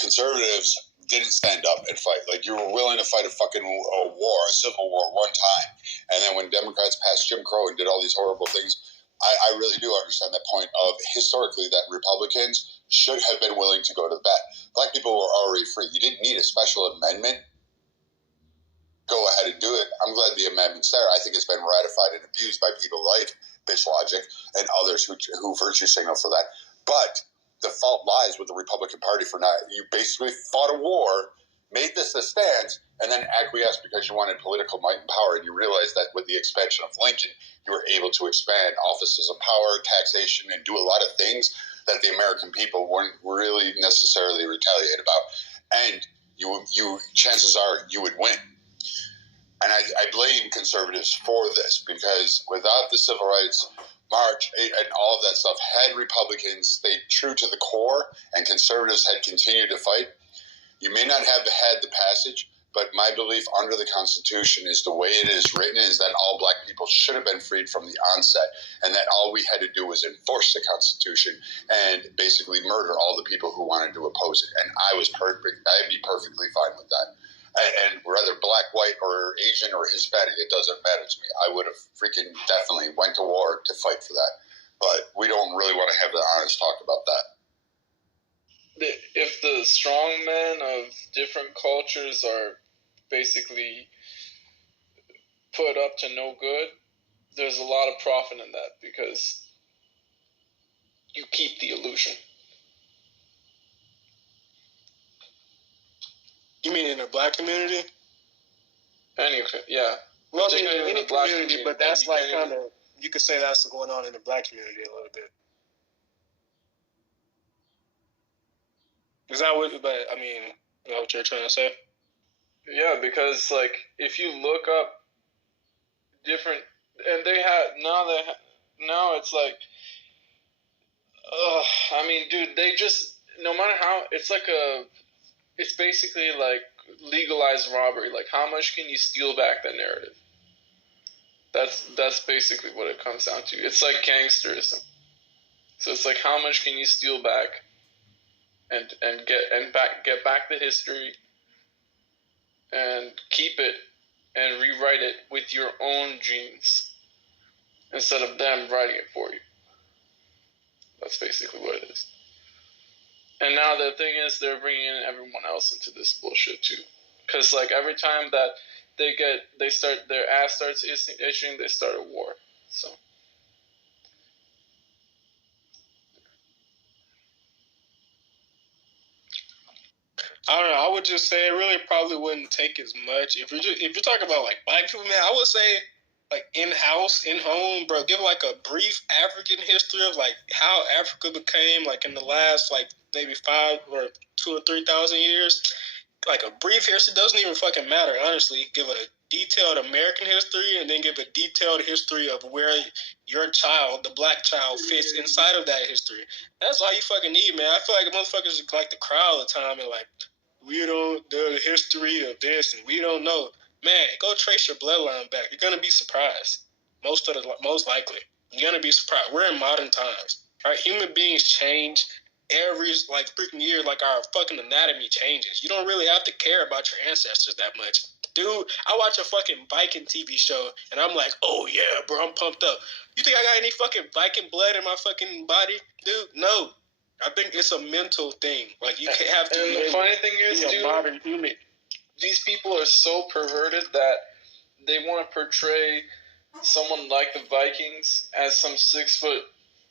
conservatives didn't stand up and fight. Like, you were willing to fight a fucking war, a civil war one time. And then when Democrats passed Jim Crow and did all these horrible things, I really do understand that point of historically that Republicans should have been willing to go to the bat. Black people were already free. You didn't need a special amendment. Go ahead and do it. I'm glad the amendment's there. I think it's been ratified and abused by people like Bitch Logic and others who virtue signal for that. But the fault lies with the Republican Party for not. You basically fought a war, made this a stance, and then acquiesced because you wanted political might and power. And you realized that with the expansion of Lincoln, you were able to expand offices of power, taxation, and do a lot of things that the American people weren't really necessarily retaliate about. And you chances are you would win. And I blame conservatives for this, because without the Civil Rights March and all of that stuff, had Republicans stayed true to the core and conservatives had continued to fight, you may not have had the passage, but my belief under the Constitution is the way it is written is that all black people should have been freed from the onset, and that all we had to do was enforce the Constitution and basically murder all the people who wanted to oppose it. And I'd be perfectly fine with that. And whether black, white, or Asian, or Hispanic, it doesn't matter to me. I would have freaking definitely went to war to fight for that. But we don't really want to have the honest talk about that. If the strong men of different cultures are basically put up to no good, there's a lot of profit in that because you keep the illusion. You mean in the black community? Yeah. Well, I mean, in any community, but that's like kind of, you could say that's going on in the black community a little bit. Is that what, but I mean, you know what you're trying to say? Yeah, because like, if you look up different, and now it's like, I mean, dude, they just, no matter how, it's basically like legalized robbery. Like, how much can you steal back the narrative? That's basically what it comes down to. It's like gangsterism. So it's like, how much can you steal back and get back the history and keep it and rewrite it with your own genes. instead of them writing it for you. That's basically what it is. And now the thing is, they're bringing in everyone else into this bullshit too. Because like every time that they start their ass starts issuing, they start a war. So. I don't know. I would just say it really probably wouldn't take as much if you're talking about like black people, man. I would say like in house, in home, bro. Give like a brief African history of like how Africa became like in the last like maybe 5 or 2 or 3,000 years. Like a brief history doesn't even fucking matter, honestly. Give a detailed American history and then give a detailed history of where your child, the black child, fits inside of that history. That's all you fucking need, man. I feel like motherfuckers like to cry all the time and like, we don't know the history of this and we don't know. Man, go trace your bloodline back. You're gonna be surprised. Most likely, you're gonna be surprised. We're in modern times, right? Human beings change every like freaking year. Like our fucking anatomy changes. You don't really have to care about your ancestors that much, dude. I watch a fucking Viking TV show and I'm like, oh yeah, bro, I'm pumped up. You think I got any fucking Viking blood in my fucking body, dude? No. I think it's a mental thing. Like you can't have to. And the funny thing is, dude, modern human. These people are so perverted that they want to portray someone like the Vikings as some 6 foot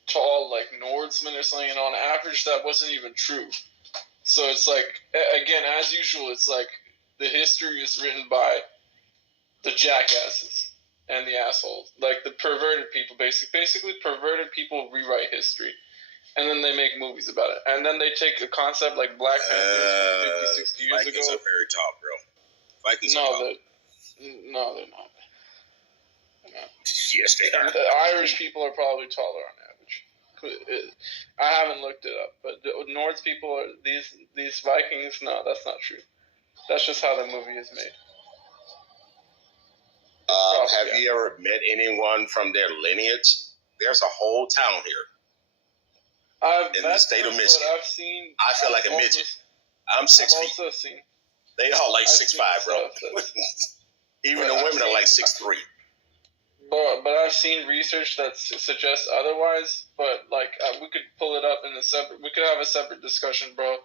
tall, like Nordsman or something, and on average that wasn't even true. So it's like, again, as usual, it's like the history is written by the jackasses and the assholes, like the perverted people. Basically, perverted people rewrite history. And then they make movies about it. And then they take a concept like Black Panthers from 50, 60 years ago. Vikings are very tall, bro. Vikings are No, tall. they're not. Yes, they are. The Irish people are probably taller on average. I haven't looked it up, but the Nords people are these Vikings. No, that's not true. That's just how the movie is made. Have you ever met anyone from their lineage? There's a whole town here. In the state of Michigan. I feel like a midget. I'm 6 feet. I've also seen. They all like 6'5", bro. Even the women are like 6'3". But I've seen research that suggests otherwise. But like we could pull it up in a separate. We could have a separate discussion, bro.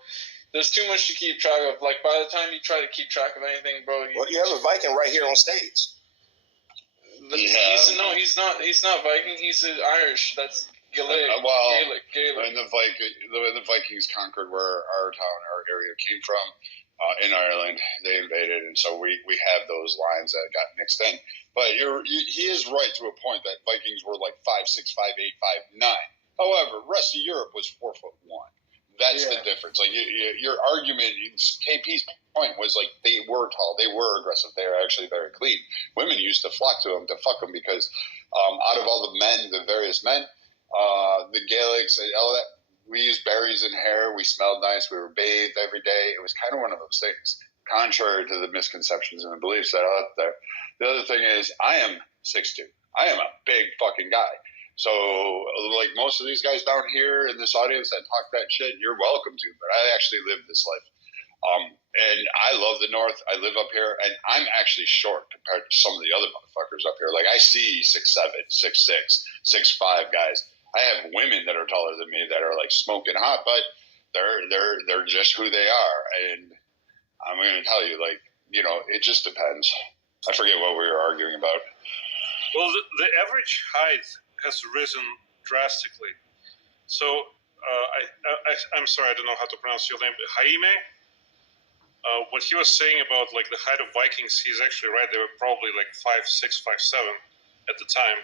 There's too much to keep track of. Like by the time you try to keep track of anything, bro. Well, you have a Viking right here on stage. He's not Viking. He's Irish. That's Gaelic. When the Vikings conquered where our area came from in Ireland, they invaded, and so we have those lines that got mixed in. But he is right to a point that Vikings were like 5'6", 5'8", 5'9". However, rest of Europe was 4'1". That's the difference. Like your argument, KP's point was like they were tall, they were aggressive, they were actually very clean. Women used to flock to them to fuck them because out of all the men, the various men. The Gaelics, all that. We used berries in hair. We smelled nice. We were bathed every day. It was kind of one of those things, contrary to the misconceptions and the beliefs that are out there. The other thing is, I am 6'2". I am a big fucking guy. So, like most of these guys down here in this audience that talk that shit, you're welcome to. But I actually live this life. And I love the North. I live up here, and I'm actually short compared to some of the other motherfuckers up here. Like I see 6'7", 6'6", 6'5" guys. I have women that are taller than me that are like smoking hot, but they're just who they are. And I'm going to tell you, like, you know, it just depends. I forget what we were arguing about. Well, the average height has risen drastically. So I'm sorry, I don't know how to pronounce your name. Jaime. What he was saying about like the height of Vikings, he's actually right. They were probably like 5'6", 5'7" at the time.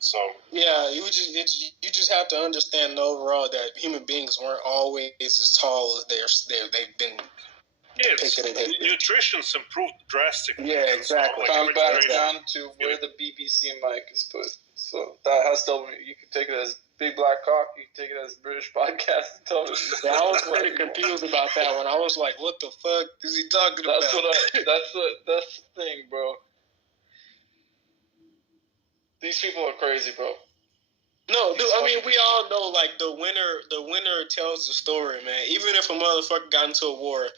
So yeah, you just have to understand overall that human beings weren't always as tall as they've been. Nutrition's improved drastically. Yeah, exactly. Come back down to where the BBC mic is put. So that has to. You can take it as Big Black Cock. You can take it as British Podcast Television. Yeah, I was pretty confused about that one. I was like, "What the fuck is he talking about?" That's the thing, bro. These people are crazy, bro. No, dude. I mean, we all know like the winner tells the story, man. Even if a motherfucker got into a war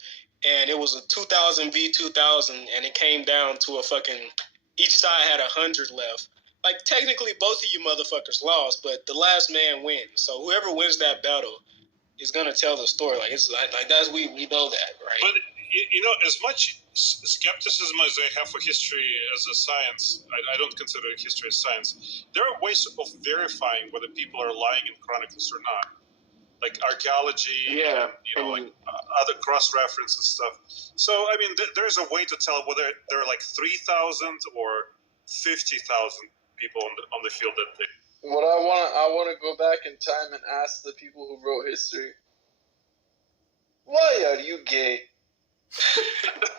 and it was a 2,000 v 2,000 and it came down to a fucking each side had 100 left. like technically both of you motherfuckers lost, but the last man wins. So whoever wins that battle is gonna tell the story. Like it's like that's we know that, right? But you know, as much skepticism as I have for history as a science, I don't consider history as science. There are ways of verifying whether people are lying in chronicles or not, like archaeology, like other cross-reference and stuff. So I mean, there's a way to tell whether there are like 3,000 or 50,000 people on the field that day. What I want to go back in time and ask the people who wrote history, why are you gay?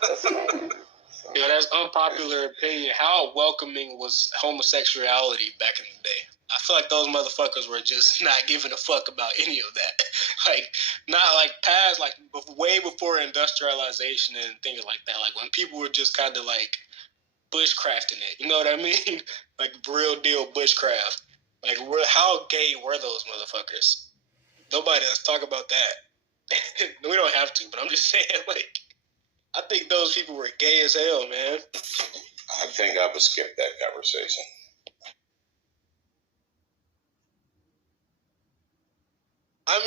That's unpopular opinion. How welcoming was homosexuality back in the day? I feel like those motherfuckers were just not giving a fuck about any of that. Like, not like past, like way before industrialization and things like that. Like when people were just kind of like bushcrafting it. You know what I mean? Like real deal bushcraft. Like, how gay were those motherfuckers? Nobody let's talk about that. We don't have to, but I'm just saying, like, I think those people were gay as hell, man. I think I would skip that conversation. I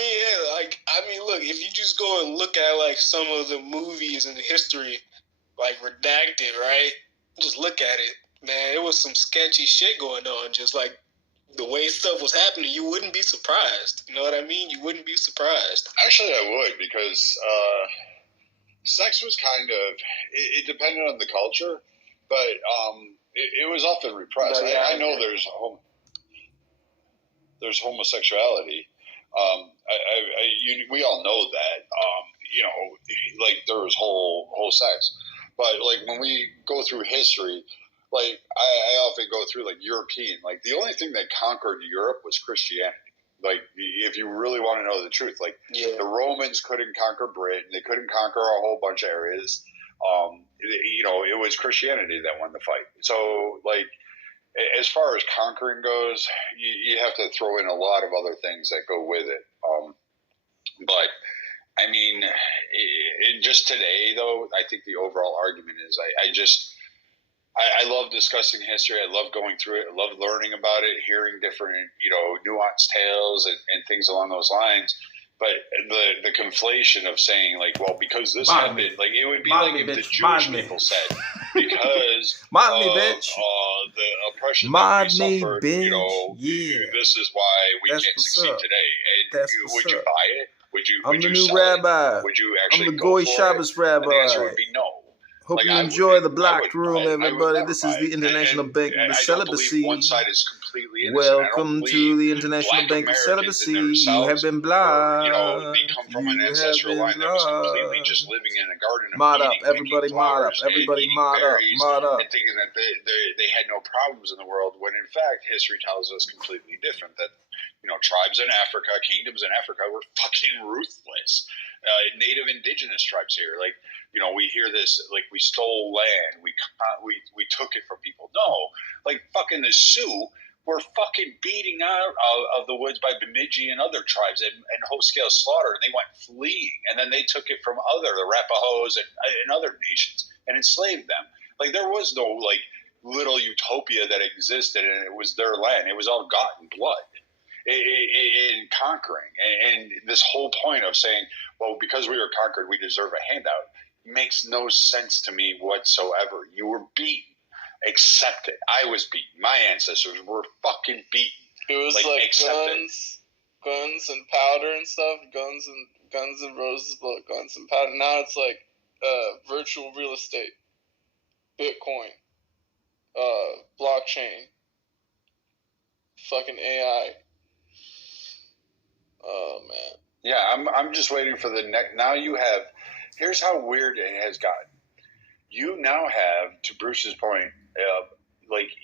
mean, look, if you just go and look at, like, some of the movies in history, like, redacted, right? Just look at it, man. It was some sketchy shit going on, just, like, the way stuff was happening, you wouldn't be surprised. You know what I mean? You wouldn't be surprised. Actually, I would, because sex was kind of, it depended on the culture, but it was often repressed. I know there's homosexuality. We all know that, like there was whole sex. But like when we go through history, like I often go through like European, like the only thing that conquered Europe was Christianity. Like if you really want to know the truth, like the Romans couldn't conquer Britain, they couldn't conquer a whole bunch of areas. It was Christianity that won the fight. So like as far as conquering goes, you have to throw in a lot of other things that go with it. But I mean, just today though, I think the overall argument is I love discussing history. I love going through it. I love learning about it, hearing different, nuanced tales and things along those lines. But the conflation of saying like, well, because this happened, like it would be like if the Jewish people said, because the oppression that we suffered, this is why we can't succeed today. And would you buy it? I'm the new rabbi. Would you actually I'm the Goy Shabbos rabbi. And the answer would be no. Hope you enjoy the block room, everybody. This is the International Bank of Celibacy. One side is completely innocent. Welcome to the International Bank of Celibacy. You have been blind. They come from an ancestral line that was completely just living in a garden of mod up, everybody mod up, everybody mod up, mod up. And thinking that they had no problems in the world, when in fact history tells us completely different. That tribes in Africa, kingdoms in Africa were fucking ruthless. Native indigenous tribes here, like, we hear this, like, we stole land, we took it from people. No, like, fucking the Sioux were fucking beating out of the woods by Bemidji and other tribes and whole-scale slaughter, and they went fleeing, and then they took it from the Arapahoes and other nations and enslaved them. Like, there was no, like, little utopia that existed, and it was their land. It was all God and blood. In conquering, and this whole point of saying, well, because we were conquered, we deserve a handout, makes no sense to me whatsoever. You were beaten. Accept it. I was beaten. My ancestors were fucking beaten. It was like guns and powder and stuff. Guns and roses, but guns and powder. Now it's like virtual real estate, Bitcoin, blockchain, fucking AI. Oh man. Yeah, I'm just waiting for the next. Now you have. Here's how weird it has gotten. You now have, to Bruce's point,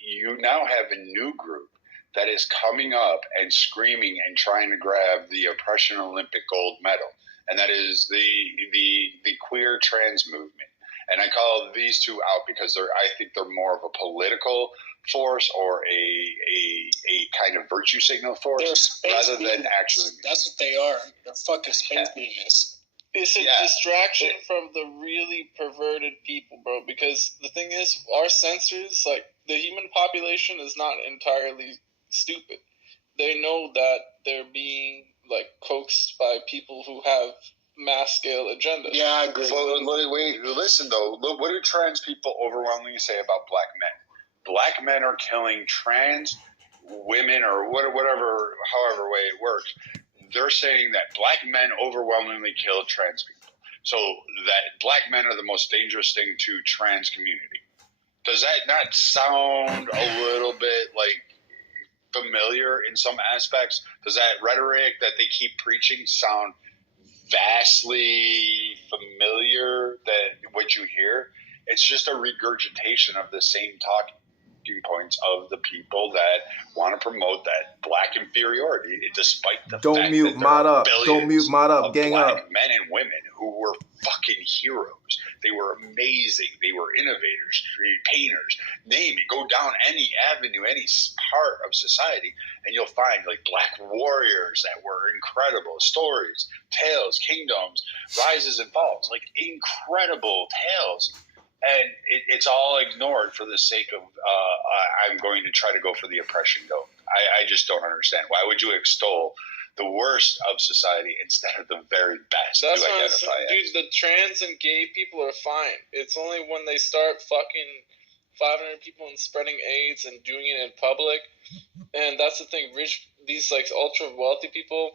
you now have a new group that is coming up and screaming and trying to grab the oppression Olympic gold medal, and that is the queer trans movement. And I call these two out because I think they're more of a political force or a kind of virtue signal force rather than actually. That's what they are. They're fucking space demons. It's a distraction from the really perverted people, bro. Because the thing is, our censors, like, the human population is not entirely stupid. They know that they're being like coaxed by people who have mass scale agendas. Yeah, I agree. Well, wait, listen though. Look, what do trans people overwhelmingly say about black men? Black men are killing trans women or whatever, however way it works. They're saying that black men overwhelmingly kill trans people. So that black men are the most dangerous thing to trans community. Does that not sound a little bit like familiar in some aspects? Does that rhetoric that they keep preaching sound vastly familiar than what you hear? It's just a regurgitation of the same talking points of the people that want to promote that black inferiority, despite the Don't fact mute that mod there are up. Don't billions mute mod up. of Gang black up. men and women who were fucking heroes. They were amazing. They were innovators, painters, name it. Go down any avenue, any part of society, and you'll find like black warriors that were incredible stories, tales, kingdoms, rises and falls, like incredible tales. And it's all ignored for the sake of I'm going to try to go for the oppression goat. I just don't understand. Why would you extol the worst of society instead of the very best That's to what I'm identify saying. as? Dude, the trans and gay people are fine. It's only when they start fucking 500 people and spreading AIDS and doing it in public. And that's the thing. These like ultra wealthy people,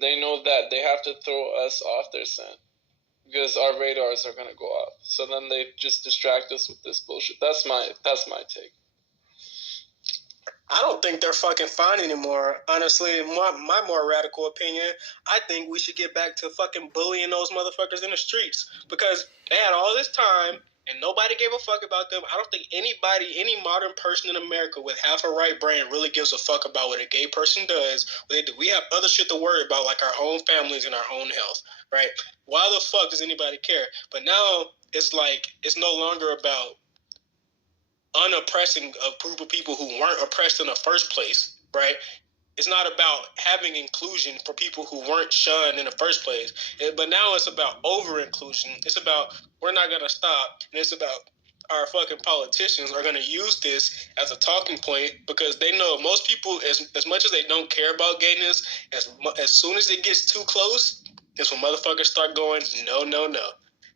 they know that they have to throw us off their scent, because our radars are gonna go off. So then they just distract us with this bullshit. That's my take. I don't think they're fucking fine anymore. Honestly, my more radical opinion, I think we should get back to fucking bullying those motherfuckers in the streets, because they had all this time and nobody gave a fuck about them. I don't think anybody, any modern person in America with half a right brain really gives a fuck about what a gay person does. We have other shit to worry about, like our own families and our own health, right? Why the fuck does anybody care? But now it's like, it's no longer about unoppressing a group of people who weren't oppressed in the first place, right? It's not about having inclusion for people who weren't shunned in the first place. But now it's about over-inclusion. It's about we're not going to stop. And it's about our fucking politicians are going to use this as a talking point, because they know most people, as much as they don't care about gayness, as soon as it gets too close, is when motherfuckers start going, no, no, no.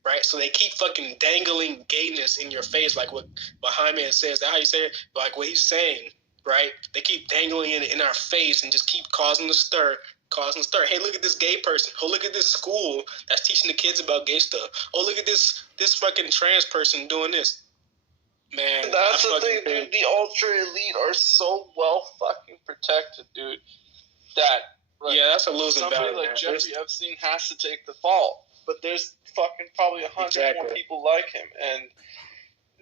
Right? So they keep fucking dangling gayness in your face, like what Jaime says. Is that how you say it? Like what he's saying, right? They keep dangling it in our face and just keep causing the stir. Hey, look at this gay person. Oh, look at this school that's teaching the kids about gay stuff. Oh, look at this fucking trans person doing this. Man, that's the thing, dude. The ultra elite are so well fucking protected, dude. That yeah, that's a losing somebody battle. Like man. Jeffrey Epstein has to take the fall, but there's fucking probably 100 more people like him, and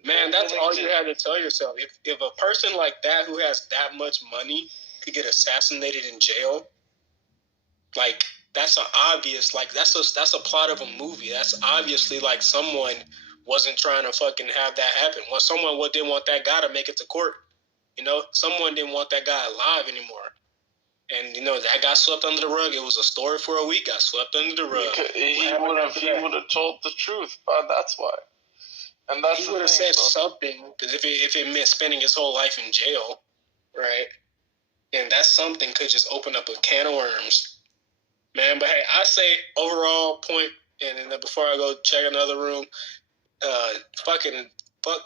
man, that's all you have to tell yourself. If a person like that who has that much money could get assassinated in jail, like that's an obvious, like that's a plot of a movie. That's obviously like someone wasn't trying to fucking have that happen. Well, someone didn't want that guy to make it to court. You know, someone didn't want that guy alive anymore. And you know that got swept under the rug. It was a story for a week. Got swept under the rug. He would have told the truth. That's why. And that's he would have said something, because if it meant spending his whole life in jail, right? And that something could just open up a can of worms, man. But hey, I say overall point, and then before I go check another room, fuck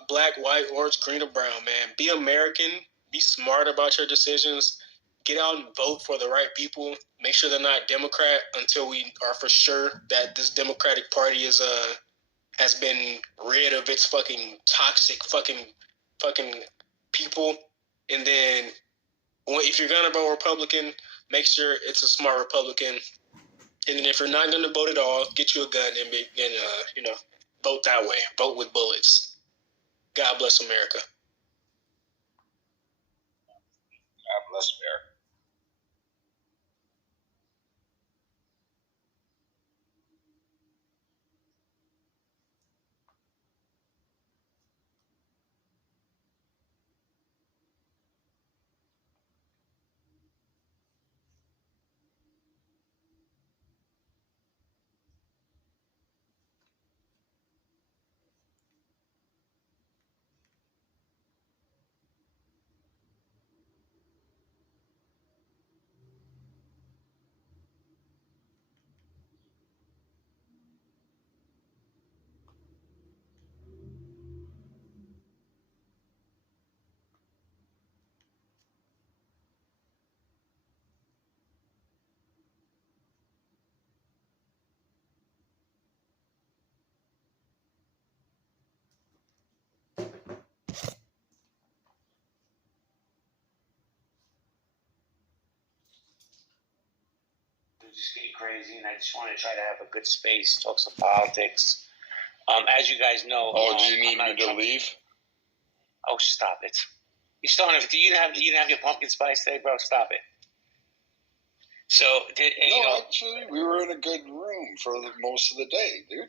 black, white, orange, green, or brown, man. Be American. Be smart about your decisions. Get out and vote for the right people. Make sure they're not Democrat until we are for sure that this Democratic Party has been rid of its fucking toxic fucking people. And then if you're gonna vote Republican, make sure it's a smart Republican. And then if you're not gonna vote at all, get you a gun and vote that way. Vote with bullets. God bless America. God bless America. just getting crazy, and I just want to try to have a good space, talk some politics. As you guys know, do you need me to leave? Oh, stop it! You starting? You didn't have your pumpkin spice today, bro. Stop it. So Actually, we were in a good room for most of the day, dude.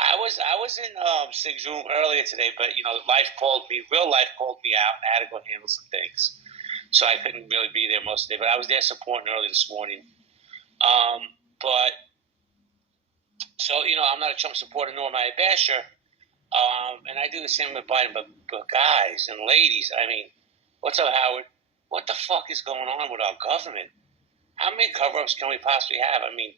I was in Sig's room earlier today, but real life called me out, and I had to go handle some things, so I couldn't really be there most of the day. But I was there supporting early this morning. I'm not a Trump supporter nor am I a basher, and I do the same with Biden. But guys and ladies, I mean, what's up, Howard? What the fuck is going on with our government? How many cover-ups can we possibly have? I mean,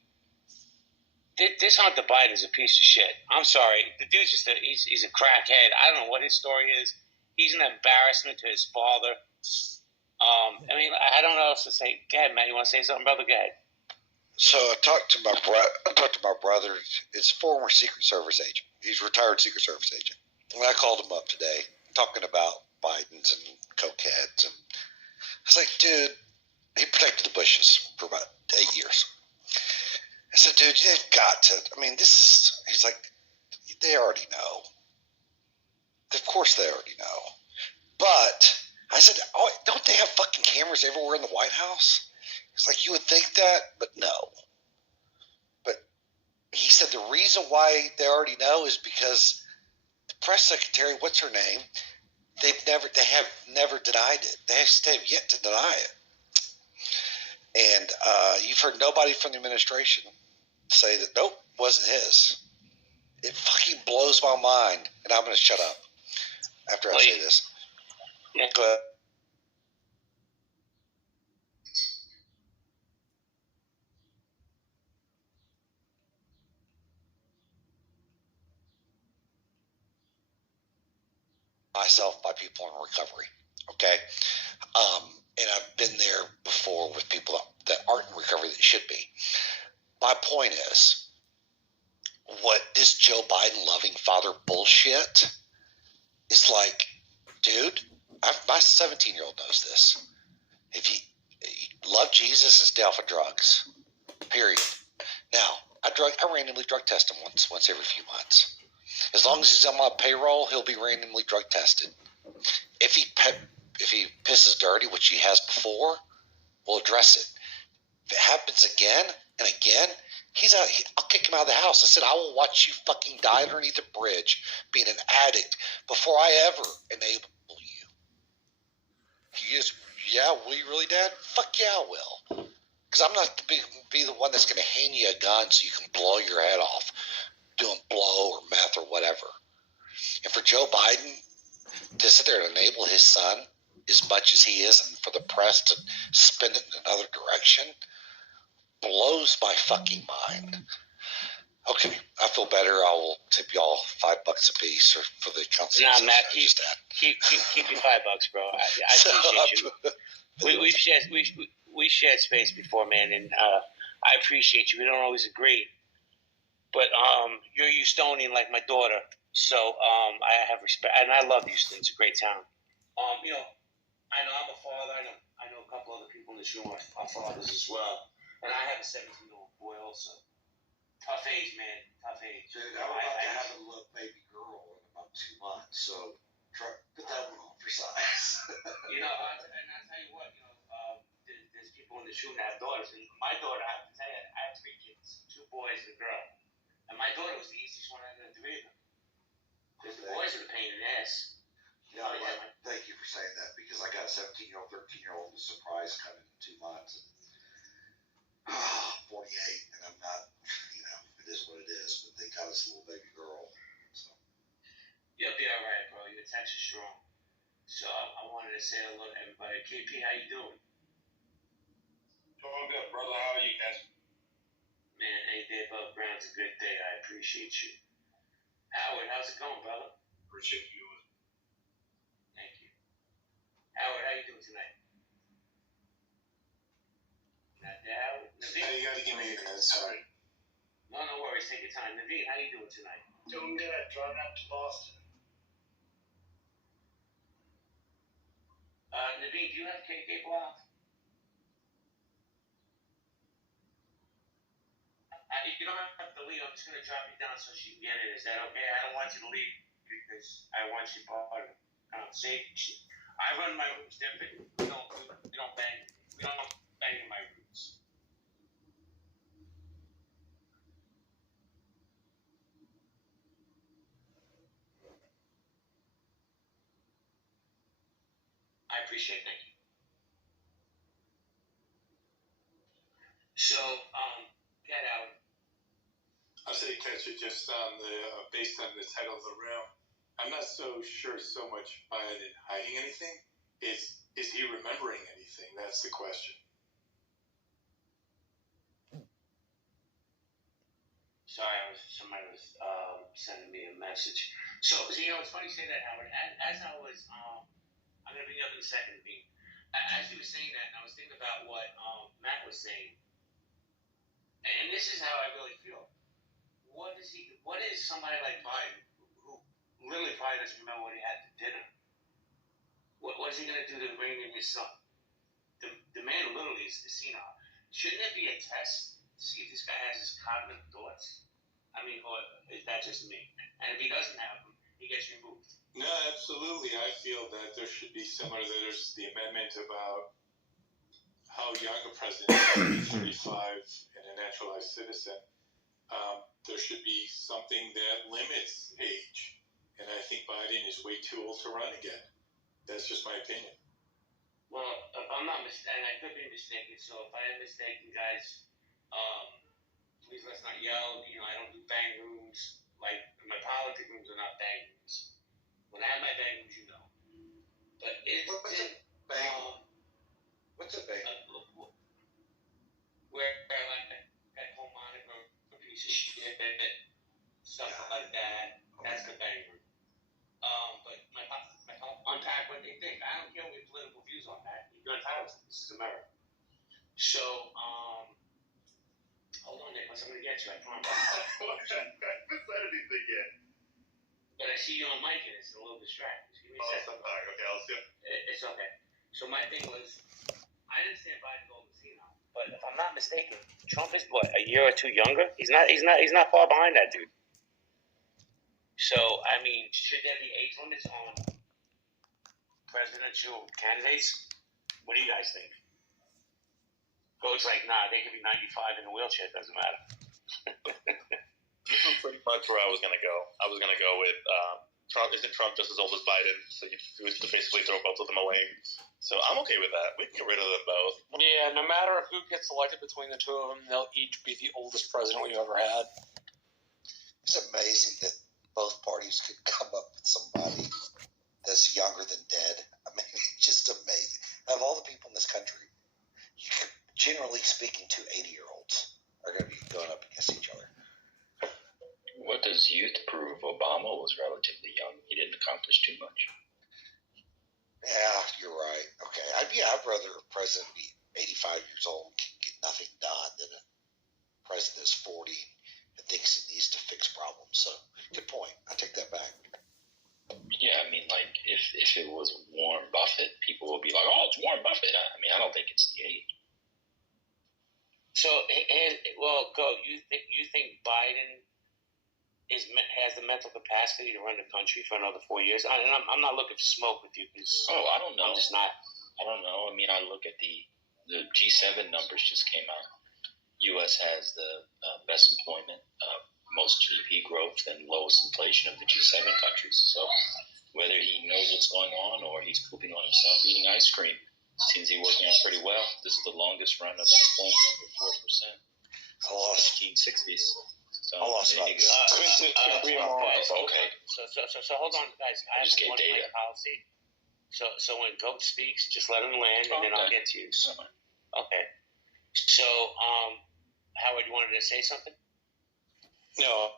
this Hunter Biden is a piece of shit. I'm sorry. The dude's just he's a crackhead. I don't know what his story is. He's an embarrassment to his father. I mean, I don't know what else to say. Go ahead, man. You want to say something, brother? Go ahead. So I talked to my brother. It's a former Secret Service agent. He's a retired Secret Service agent. And I called him up today talking about Bidens and cokeheads. And I was like, dude, he protected the Bushes for about 8 years. I said, dude, you've got to. I mean, he's like, they already know. Of course they already know. But I said, oh, don't they have fucking cameras everywhere in the White House? He's like, you would think that, but no. But he said the reason why they already know is because the press secretary, what's her name? They have never denied it. They have yet to deny it. And you've heard nobody from the administration say that, nope, wasn't his. It fucking blows my mind. And I'm going to shut up after I say this. Yeah. Go ahead. Myself by people in recovery. Okay. And I've been there before with people that aren't in recovery that should be. My point is, what this Joe Biden loving father bullshit is like, dude, my 17-year-old knows this. If you love Jesus and stay off of drugs, period. Now, I randomly drug test him once every few months. As long as he's on my payroll, he'll be randomly drug tested. If he pisses dirty, which he has before, we'll address it. If it happens again and again, I'll kick him out of the house. I said, I will watch you fucking die underneath a bridge being an addict before I ever enable you. He is, yeah, will you really, Dad? Fuck yeah, I will. Because I'm not going to be the one that's going to hand you a gun so you can blow your head off doing blow or meth or whatever. And for Joe Biden to sit there and enable his son as much as he is, and for the press to spin it in another direction, blows my fucking mind. Okay, I feel better. I will tip y'all $5 a piece for the council. Nah, Matt, keep your $5, bro. I appreciate you. We've shared space before, man, and I appreciate you. We don't always agree, but you're Houstonian like my daughter, so I have respect, and I love Houston. It's a great town. I know I'm a father. I know a couple other people in this room are fathers as well, and I have a 17-year-old boy also. Tough age, man. Tough age. Dude, I'm about to have a little baby girl in about 2 months, so put that one on for size. And I'll tell you what, there's people in this room that have daughters, and my daughter, I have to tell you, I have 3 kids, 2 boys and a girl, and my daughter was the easiest one out of the 3 of them. Because the boys are the pain in the ass. Thank you for saying that, because I got a 17-year-old, 13-year-old with a surprise coming in 2 months. And, 48, and I'm not, it is what it is, but they got us a little baby girl. So. You'll be all right, bro. Your Texas strong. So I wanted to say hello to everybody. KP, how you doing? Doing good, brother. How are you guys? Man, any day above ground's a good day. I appreciate you. Howard, how's it going, brother? Appreciate you. Thank you. Howard, how you doing tonight? Howard, Naveen? You gotta give me a minute, sorry. No worries. Take your time. Naveen, how you doing tonight? Doing good. Driving up to Boston. Naveen, do you have KK blocked? You don't have to leave. I'm just going to drop you down so she can get it. Is that okay? I don't want you to leave because I want you part of the conversation. I run my rooms different. We don't bang. We don't bang in my rooms. I appreciate it. Thank you. So, get out. I'll say, Catcher, just on the based on the title of the room, I'm not so sure so much Biden hiding anything. Is he remembering anything? That's the question. Sorry, somebody was sending me a message. So you know, it's funny you say that, Howard. As I was, I'm gonna bring you up in a second, Pete. As you were saying that, and I was thinking about what Matt was saying, and this is how I really feel. What is somebody like Biden who literally probably doesn't remember what he had for dinner? What is he gonna do to bring in his son? The man literally is senile. Shouldn't it be a test to see if this guy has his cognitive thoughts? I mean, or is that just me? And if he doesn't have them, he gets removed. No, absolutely. I feel that there should be similar. There's the amendment about how young a president should be, 35 and a naturalized citizen. There should be something that limits age. And I think Biden is way too old to run again. That's just my opinion. Well, if I'm not mistaken, I could be mistaken. So if I am mistaken, guys, please let's not yell. You know, I don't do bang rooms. Like, my politic rooms are not bang rooms. When I have my bang rooms, you know. But what's a bang? What's a bang? Where like at home monitor, a piece of shit, stuff like that. That's the bang room. But my unpack what they think. I don't care what your political views on that. You're entitled to. This is America. So, hold on, Nick. I'm gonna get you. I promise. What's that anything yet? But I see you on mic and it's a little distracting. Just give me a second. Okay, I'll see. It's okay. So my thing was, I understand Biden gold to see now, but if I'm not mistaken, Trump is what, a year or two younger? He's not far behind that dude. So I mean, should there be age limits on presidential candidates? What do you guys think? Goes like, nah, they could be 95 in a wheelchair. It doesn't matter. This is pretty much where I was gonna go. I was gonna go with Trump. Isn't Trump just as old as Biden? So you would basically throw both of them away. So I'm okay with that. We can get rid of them both. Yeah, no matter who gets elected between the two of them, they'll each be the oldest president we've ever had. It's amazing that both parties could come up with somebody that's younger than dead. I mean, it's just amazing. Of all the people in this country, generally speaking, 2 80-year-olds are going to be going up against each other. What does youth prove? Obama was relatively young. He didn't accomplish too much. Yeah, you're right. Okay. I'd rather a president be 85 years old and get nothing done than a president that's 40 and thinks he needs to fix problems. So, good point. I take that back. Yeah, I mean, like, if it was Warren Buffett, people would be like, oh, it's Warren Buffett. I mean, I don't think it's the age. So, well, go. You think Biden has the mental capacity to run the country for another 4 years? And I'm not looking for smoke with you. I don't know. I'm just not. I don't know. I mean, I look at the G7 numbers just came out. U.S. has the best employment, most GDP growth, and lowest inflation of the G7 countries. So whether he knows what's going on or he's pooping on himself eating ice cream, seems he's working out pretty well. This is the longest run of unemployment over 4%. I lost 1960s. So I lost about okay. So hold on, guys. I have one data policy. So when Goat speaks, just let him land, and then I'll get to you. Okay. So, Howard, you wanted to say something? No.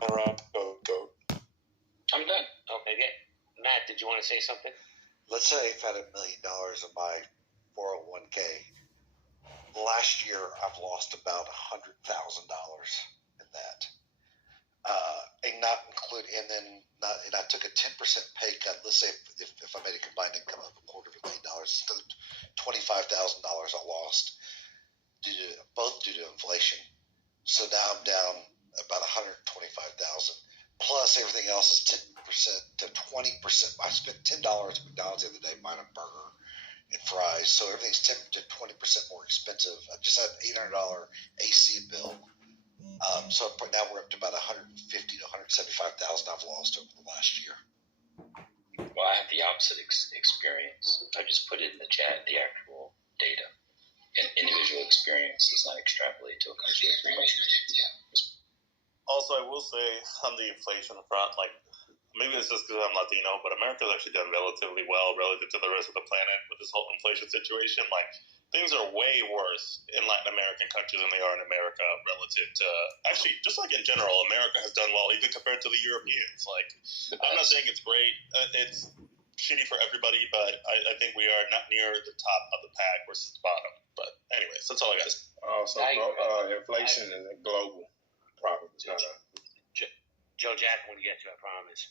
Go. I'm done. Okay, good. Matt, did you want to say something? Let's say if I had $1 million in my 401k. Last year, I've lost about $100,000 in that. And not include, and I took a 10% pay cut. Let's say if I made a combined income of $250,000, $25,000 I lost due to inflation. So So now I'm down about 125,000. Plus everything else is 10% to 20%. I spent $10 at McDonald's the other day buying a burger and fries, so everything's 10 to 20% more expensive. I just had an $800 AC bill. So now we're up to about 150 to 175,000 I've lost over the last year. Well, I have the opposite experience. I just put it in the chat, the actual data. An individual experience does not extrapolate to a country of 3 million. Also, I will say on the inflation front, like, maybe it's just because I'm Latino, but America's actually done relatively well relative to the rest of the planet with this whole inflation situation. Like, things are way worse in Latin American countries than they are in America relative to, actually, just like in general, America has done well even compared to the Europeans. Like, I'm not saying it's great. It's shitty for everybody, but I think we are not near the top of the pack versus the bottom. But anyways, that's all I got. Inflation is a global problem. It's not a... Joe Jackson would get you, I promise.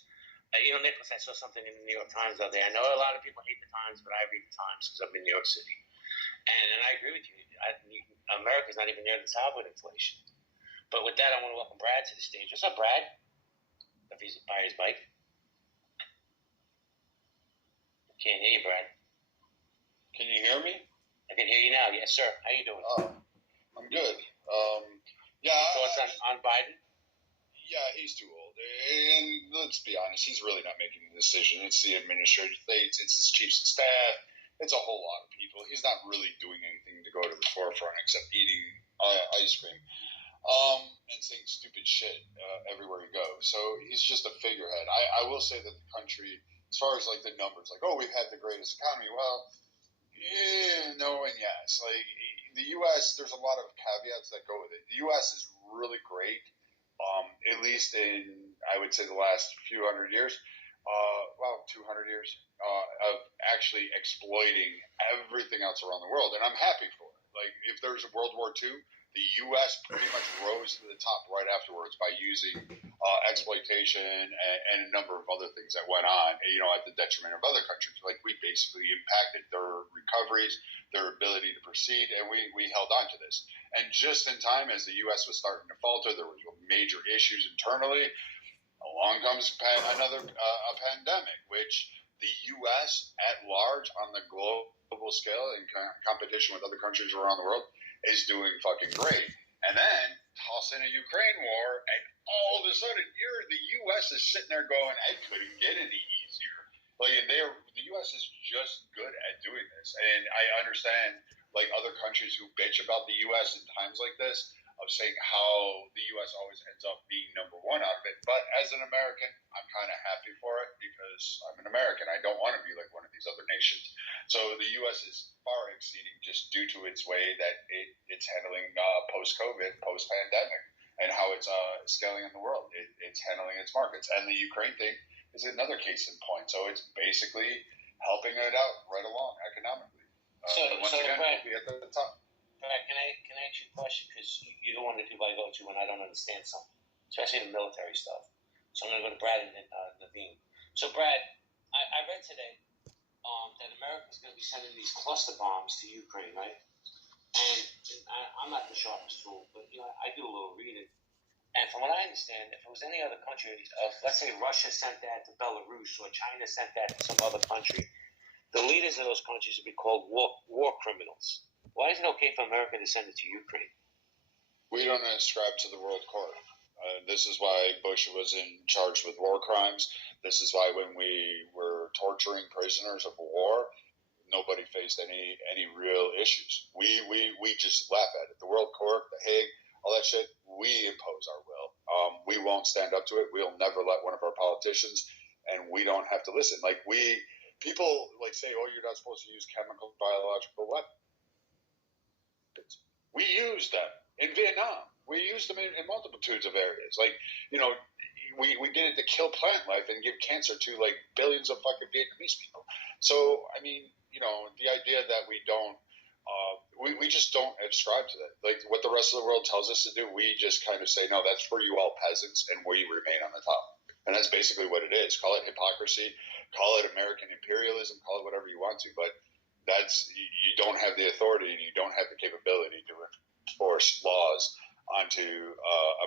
Nicholas, I saw something in the New York Times the other day. I know a lot of people hate the Times, but I read the Times because I'm in New York City. And I agree with you. America's not even near the top with inflation. But with that, I want to welcome Brad to the stage. What's up, Brad? If he's by his bike. Can't hear you, Brad. Can you hear me? I can hear you now. Yes, sir. How you doing? Oh, I'm good. Thoughts on Biden? Yeah, he's too old. And let's be honest, he's really not making the decision. It's the administrative states, it's his chiefs of staff, it's a whole lot of people. He's not really doing anything to go to the forefront except eating ice cream and saying stupid shit everywhere he goes. So he's just a figurehead. I will say that the country, as far as like the numbers, like, oh, we've had the greatest economy. Well, yeah, no and yes. Like the U.S., there's a lot of caveats that go with it. The U.S. is really great. At least in, I would say, the last few hundred years, 200 years, of actually exploiting everything else around the world. And I'm happy for it. Like, if there's a World War II, the U.S. pretty much rose to the top right afterwards by using exploitation and a number of other things that went on, at the detriment of other countries. Like, we basically impacted their recoveries, their ability to proceed, and we held on to this. And just in time, as the U.S. was starting to falter, there was major issues internally. Along comes another pandemic, which the U.S. at large on the global scale in competition with other countries around the world is doing fucking great. And then toss in a Ukraine war, and all of a sudden, the U.S. is sitting there going, "I couldn't get any easier." Like, the U.S. is just good at doing this, and I understand like other countries who bitch about the U.S. in times like this, of saying how the U.S. always ends up being number one out of it. But as an American, I'm kind of happy for it because I'm an American. I don't want to be like one of these other nations. So the U.S. is far exceeding just due to its way that it's handling post-COVID, post-pandemic, and how it's scaling in the world. It's handling its markets. And the Ukraine thing is another case in point. So it's basically helping it out right along economically. Once again, we'll be at the top. Brad, can I ask you a question? Because you're the one that people I go to when I don't understand something, especially the military stuff. So I'm going to go to Brad and then Naveen. So, Brad, I read today that America's going to be sending these cluster bombs to Ukraine, right? And I'm not the sharpest tool, but I do a little reading. And from what I understand, if it was any other country, let's say Russia sent that to Belarus or China sent that to some other country, the leaders of those countries would be called war criminals. Why is it okay for America to send it to Ukraine? We don't ascribe to the World Court. This is why Bush was in charge with war crimes. This is why when we were torturing prisoners of war, nobody faced any real issues. We just laugh at it. The World Court, the Hague, all that shit, we impose our will. We won't stand up to it. We'll never let one of our politicians, and we don't have to listen. Like, people like say, oh, you're not supposed to use chemical, biological weapons. We used them in Vietnam. We used them in multitudes of areas. Like, we did it to kill plant life and give cancer to like billions of fucking Vietnamese people. So, I mean, the idea that we don't, we just don't ascribe to that. Like what the rest of the world tells us to do, we just kind of say, no, that's for you all peasants, and we remain on the top. And that's basically what it is. Call it hypocrisy, call it American imperialism, call it whatever you want to, but you don't have the authority and you don't have the capability to enforce laws onto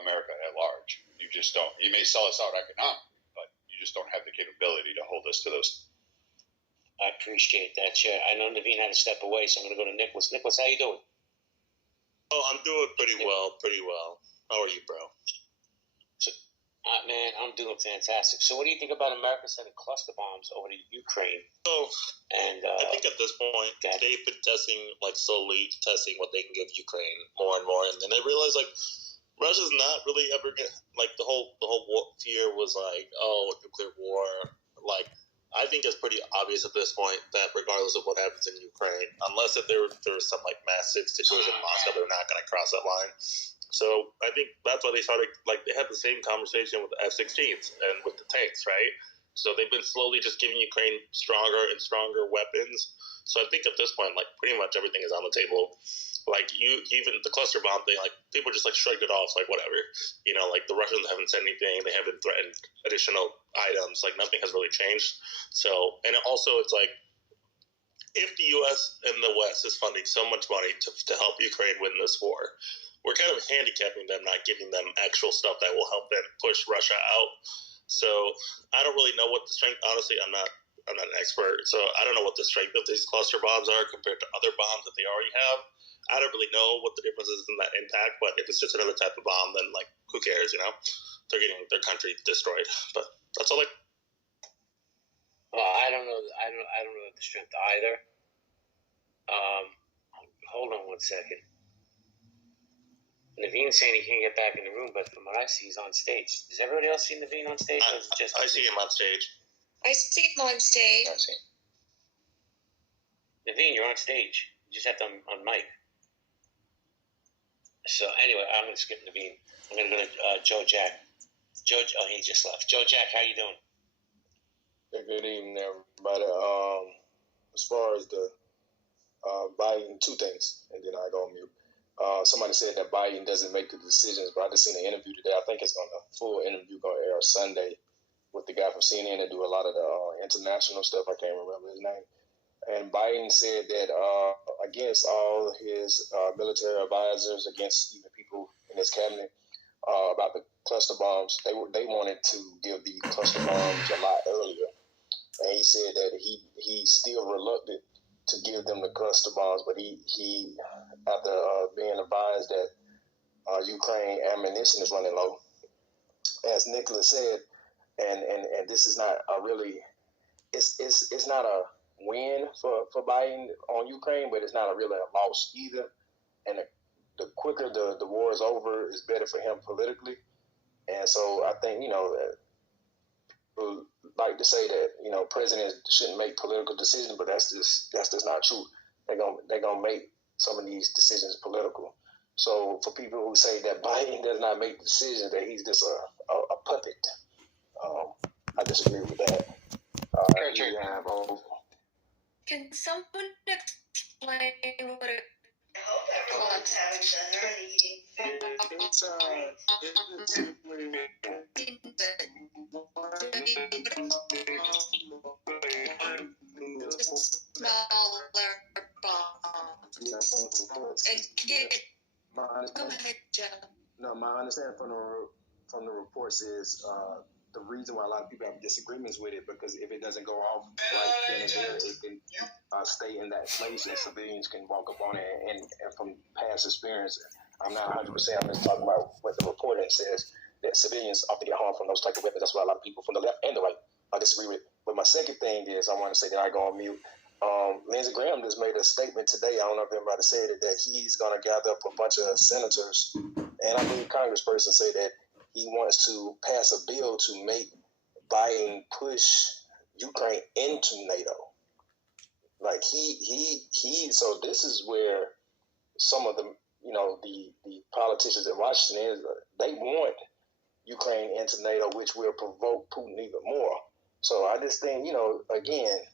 America at large. You just don't. You may sell us out economically, but you just don't have the capability to hold us to those. I appreciate that, Chair. I know Naveen had to step away, so I'm going to go to Nicholas. Nicholas, how you doing? Oh, I'm doing pretty well. How are you, bro? Man, I'm doing fantastic. So what do you think about America sending cluster bombs over to Ukraine? So, and I think at this point, they've been slowly testing what they can give Ukraine more and more, and then they realize, Russia's not really ever going to, the whole fear was nuclear war. I think it's pretty obvious at this point that regardless of what happens in Ukraine, unless if there's some massive situation in Moscow, they're not going to cross that line. So I think that's why they started, they had the same conversation with the F-16s and with the tanks, right? So they've been slowly just giving Ukraine stronger and stronger weapons. So I think at this point, pretty much everything is on the table. Even the cluster bomb thing, people just shrugged it off, whatever. The Russians haven't said anything. They haven't threatened additional items. Nothing has really changed. So, and also it's if the U.S. and the West is funding so much money to help Ukraine win this war, we're kind of handicapping them, not giving them actual stuff that will help them push Russia out. So I don't really know what the strength. Honestly, I'm not an expert, so I don't know what the strength of these cluster bombs are compared to other bombs that they already have. I don't really know what the difference is in that impact. But if it's just another type of bomb, then who cares? They're getting their country destroyed. But that's all. Well, I don't know. I don't know the strength either. Hold on one second. Naveen's saying he can't get back in the room, but from what I see, he's on stage. Does everybody else see Naveen on stage? Or is it just I see him on stage. I see him on stage. Naveen, you're on stage. You just have to on mic. So anyway, I'm going to skip Naveen. I'm going to go to Joe Jack. He just left. Joe Jack, how you doing? Good evening, everybody. As far as the Biden, two things, and then I go on mute. Somebody said that Biden doesn't make the decisions, but I just seen an interview today. I think the full interview going to air Sunday with the guy from CNN that do a lot of the international stuff. I can't remember his name. And Biden said that against all his military advisors, against even people in his cabinet about the cluster bombs, they wanted to give the cluster bombs a lot earlier. And he said that he's still reluctant to give them the cluster bombs, but he after being advised that Ukraine ammunition is running low, as Nicholas said, and this is not a really, it's not a win for Biden on Ukraine, but it's not really a loss either. And the quicker the war is over, is better for him politically. And so I think people like to say that presidents shouldn't make political decisions, but that's just not true. They're gonna make some of these decisions political. So for people who say that Biden does not make decisions, that he's just a puppet, I disagree with that. Can someone explain what a my understanding from the reports is the reason why a lot of people have disagreements with it, because if it doesn't go off right then and there, it can stay in that place and civilians can walk up on it. And from past experience, I'm not 100%, I'm just talking about what the reporting says, that civilians often get harmed from those type of weapons. That's what a lot of people from the left and the right disagree with. But my second thing is, I want to say that I go on mute. Lindsey Graham just made a statement today. I don't know if everybody said it, that he's going to gather up a bunch of senators, and I believe congresspersons say that he wants to pass a bill to make Biden push Ukraine into NATO. So this is where some of the politicians in Washington is, they want Ukraine into NATO, which will provoke Putin even more. So I just think, again,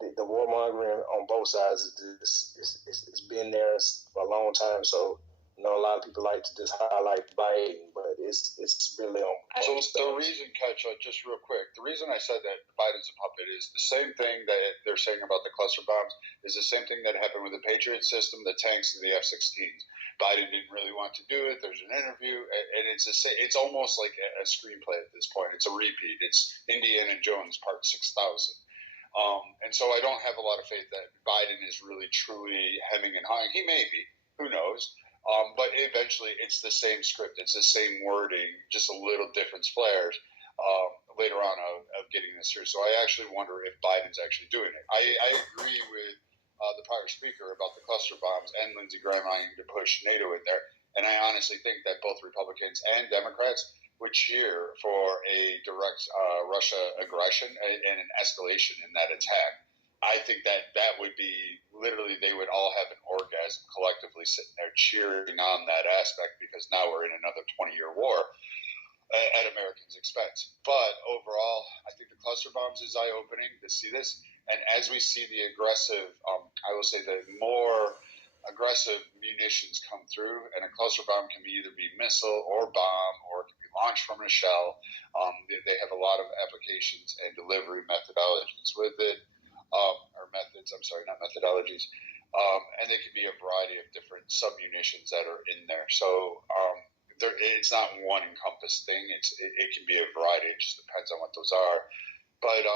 the warmongering on both sides it's been there for a long time. So a lot of people like to just highlight Biden, but it's really on. So the reason, just real quick, the reason I said that Biden's a puppet is the same thing that they're saying about the cluster bombs is the same thing that happened with the Patriot system, the tanks, and the F-16s. Biden didn't really want to do it. There's an interview, and it's almost like a screenplay at this point. It's a repeat. It's Indiana Jones Part 6000. And so I don't have a lot of faith that Biden is really truly hemming and hawing. He may be. Who knows? But eventually it's the same script. It's the same wording, just a little different flares later on of getting this through. So I actually wonder if Biden's actually doing it. I agree with the prior speaker about the cluster bombs and Lindsey Graham wanting to push NATO in there. And I honestly think that both Republicans and Democrats would cheer for a direct Russia aggression and an escalation in that attack. I think that would be literally, they would all have an orgasm collectively sitting there cheering on that aspect, because now we're in another 20-year war at Americans' expense. But overall, I think the cluster bombs is eye-opening to see this. And as we see the aggressive, I will say the more aggressive munitions come through, and a cluster bomb can either be missile or bomb, or it can be launched from a shell. They have a lot of applications and delivery methodologies with it. Or methods, I'm sorry, not methodologies. And there can be a variety of different sub-munitions that are in there. So it's not one encompassed thing. It can be a variety. It just depends on what those are. But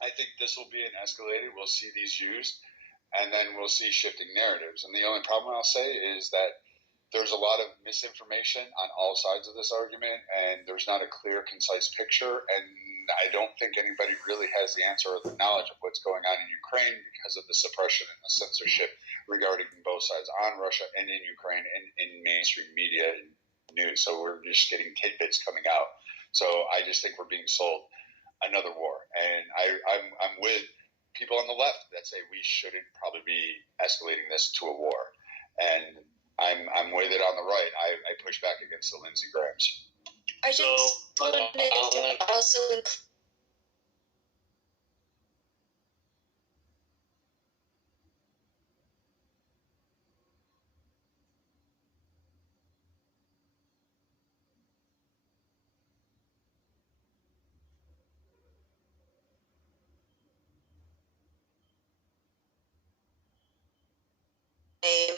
I think this will be an escalated. We'll see these used, and then we'll see shifting narratives. And the only problem I'll say is that there's a lot of misinformation on all sides of this argument, and there's not a clear, concise picture. And I don't think anybody really has the answer or the knowledge of what's going on in Ukraine because of the suppression and the censorship regarding both sides on Russia and in Ukraine and in mainstream media and news. So we're just getting tidbits coming out. So I just think we're being sold another war. And I'm with people on the left that say we shouldn't probably be escalating this to a war. And I'm with it on the right. I push back against the Lindsey Grahams. I just wanted to also include.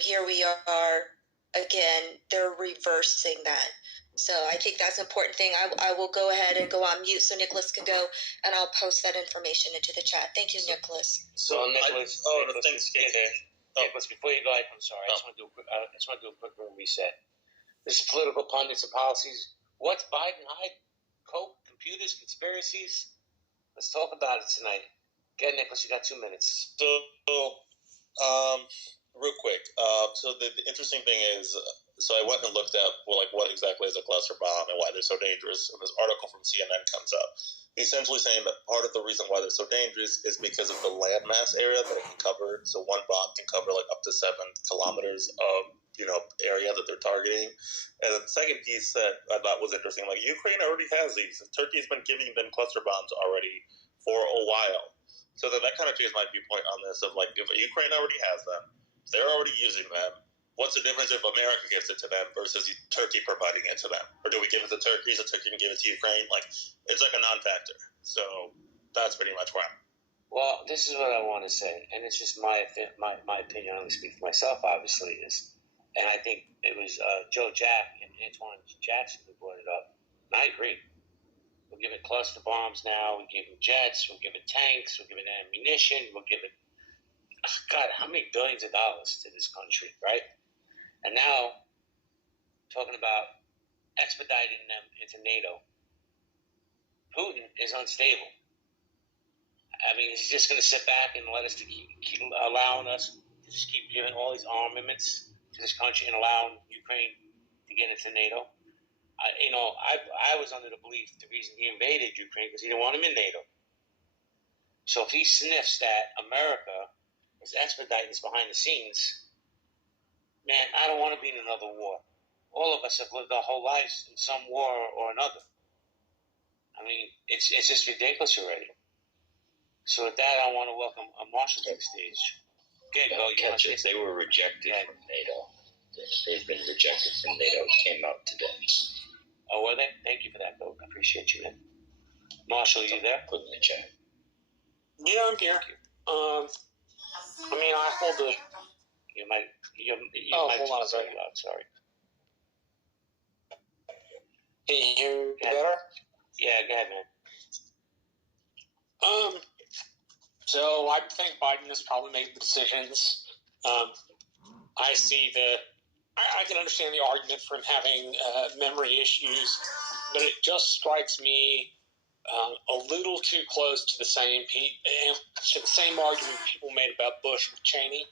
Here we are again. They're reversing that. So I think that's an important thing. I will go ahead and go on mute so Nicholas can go, and I'll post that information into the chat. Thank you, Nicholas. So Nicholas, thanks, KK. Nicholas, before you go, I'm sorry. I just want to do a quick room reset. This is political pundits and policies. What's Biden hide? Coke, computers, conspiracies? Let's talk about it tonight. Again, Nicholas, you got 2 minutes. So real quick. So the interesting thing is, so I went and looked at what exactly is a cluster bomb and why they're so dangerous. And this article from CNN comes up. He's essentially saying that part of the reason why they're so dangerous is because of the landmass area that it can cover. So one bomb can cover up to 7 kilometers of area that they're targeting. And the second piece that I thought was interesting, Ukraine already has these. Turkey's been giving them cluster bombs already for a while. So that kind of changed my viewpoint on this of if Ukraine already has them, they're already using them. What's the difference if America gives it to them versus Turkey providing it to them? Or do we give it to Turkey so Turkey can give it to Ukraine? It's like a non-factor. So that's pretty much why. Well, this is what I want to say, and it's just my opinion. I only speak for myself, obviously, and I think it was Joe Jack and Antoine Jackson who brought it up, and I agree. We're giving cluster bombs now. We're giving jets. We're giving tanks. We're giving ammunition. We're giving, God, how many billions of dollars to this country, right? And now, talking about expediting them into NATO. Putin is unstable. I mean, he's just going to sit back and let us to keep allowing us to just keep giving all these armaments to this country and allowing Ukraine to get into NATO. I was under the belief the reason he invaded Ukraine because he didn't want him in NATO. So if he sniffs that America is expediting this behind the scenes, man, I don't want to be in another war. All of us have lived our whole lives in some war or another. I mean, it's just ridiculous already. So with that, I want to welcome Marshall to the stage. Catch it. They were rejected from NATO. They've been rejected from NATO. It came out today. Oh, were they? Thank you for that, Coke. I appreciate you, man. Marshall, you there? Put in the chat. Yeah, I'm here. I mean, I hold the. You might. Hold on a second. Loud. Sorry. Can you hear me better? Yeah, go ahead, man. So I think Biden has probably made the decisions. I see I can understand the argument for him having memory issues, but it just strikes me a little too close to the same argument people made about Bush and Cheney.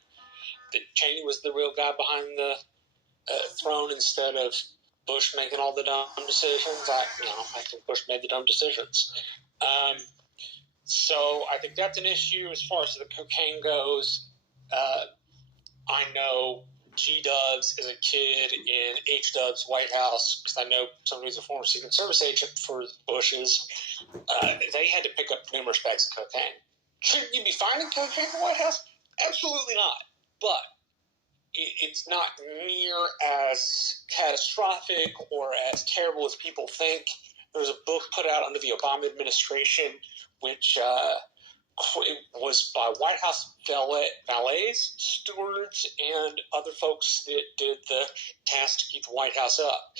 That Cheney was the real guy behind the throne instead of Bush making all the dumb decisions. I think Bush made the dumb decisions. So I think that's an issue as far as the cocaine goes. I know G-Dubs is a kid in H-Dubs White House, because I know somebody who's a former Secret Service agent for Bush's. They had to pick up numerous bags of cocaine. Should you be finding cocaine in the White House? Absolutely not. But it's not near as catastrophic or as terrible as people think. There was a book put out under the Obama administration, which was by White House valets, stewards, and other folks that did the task to keep the White House up.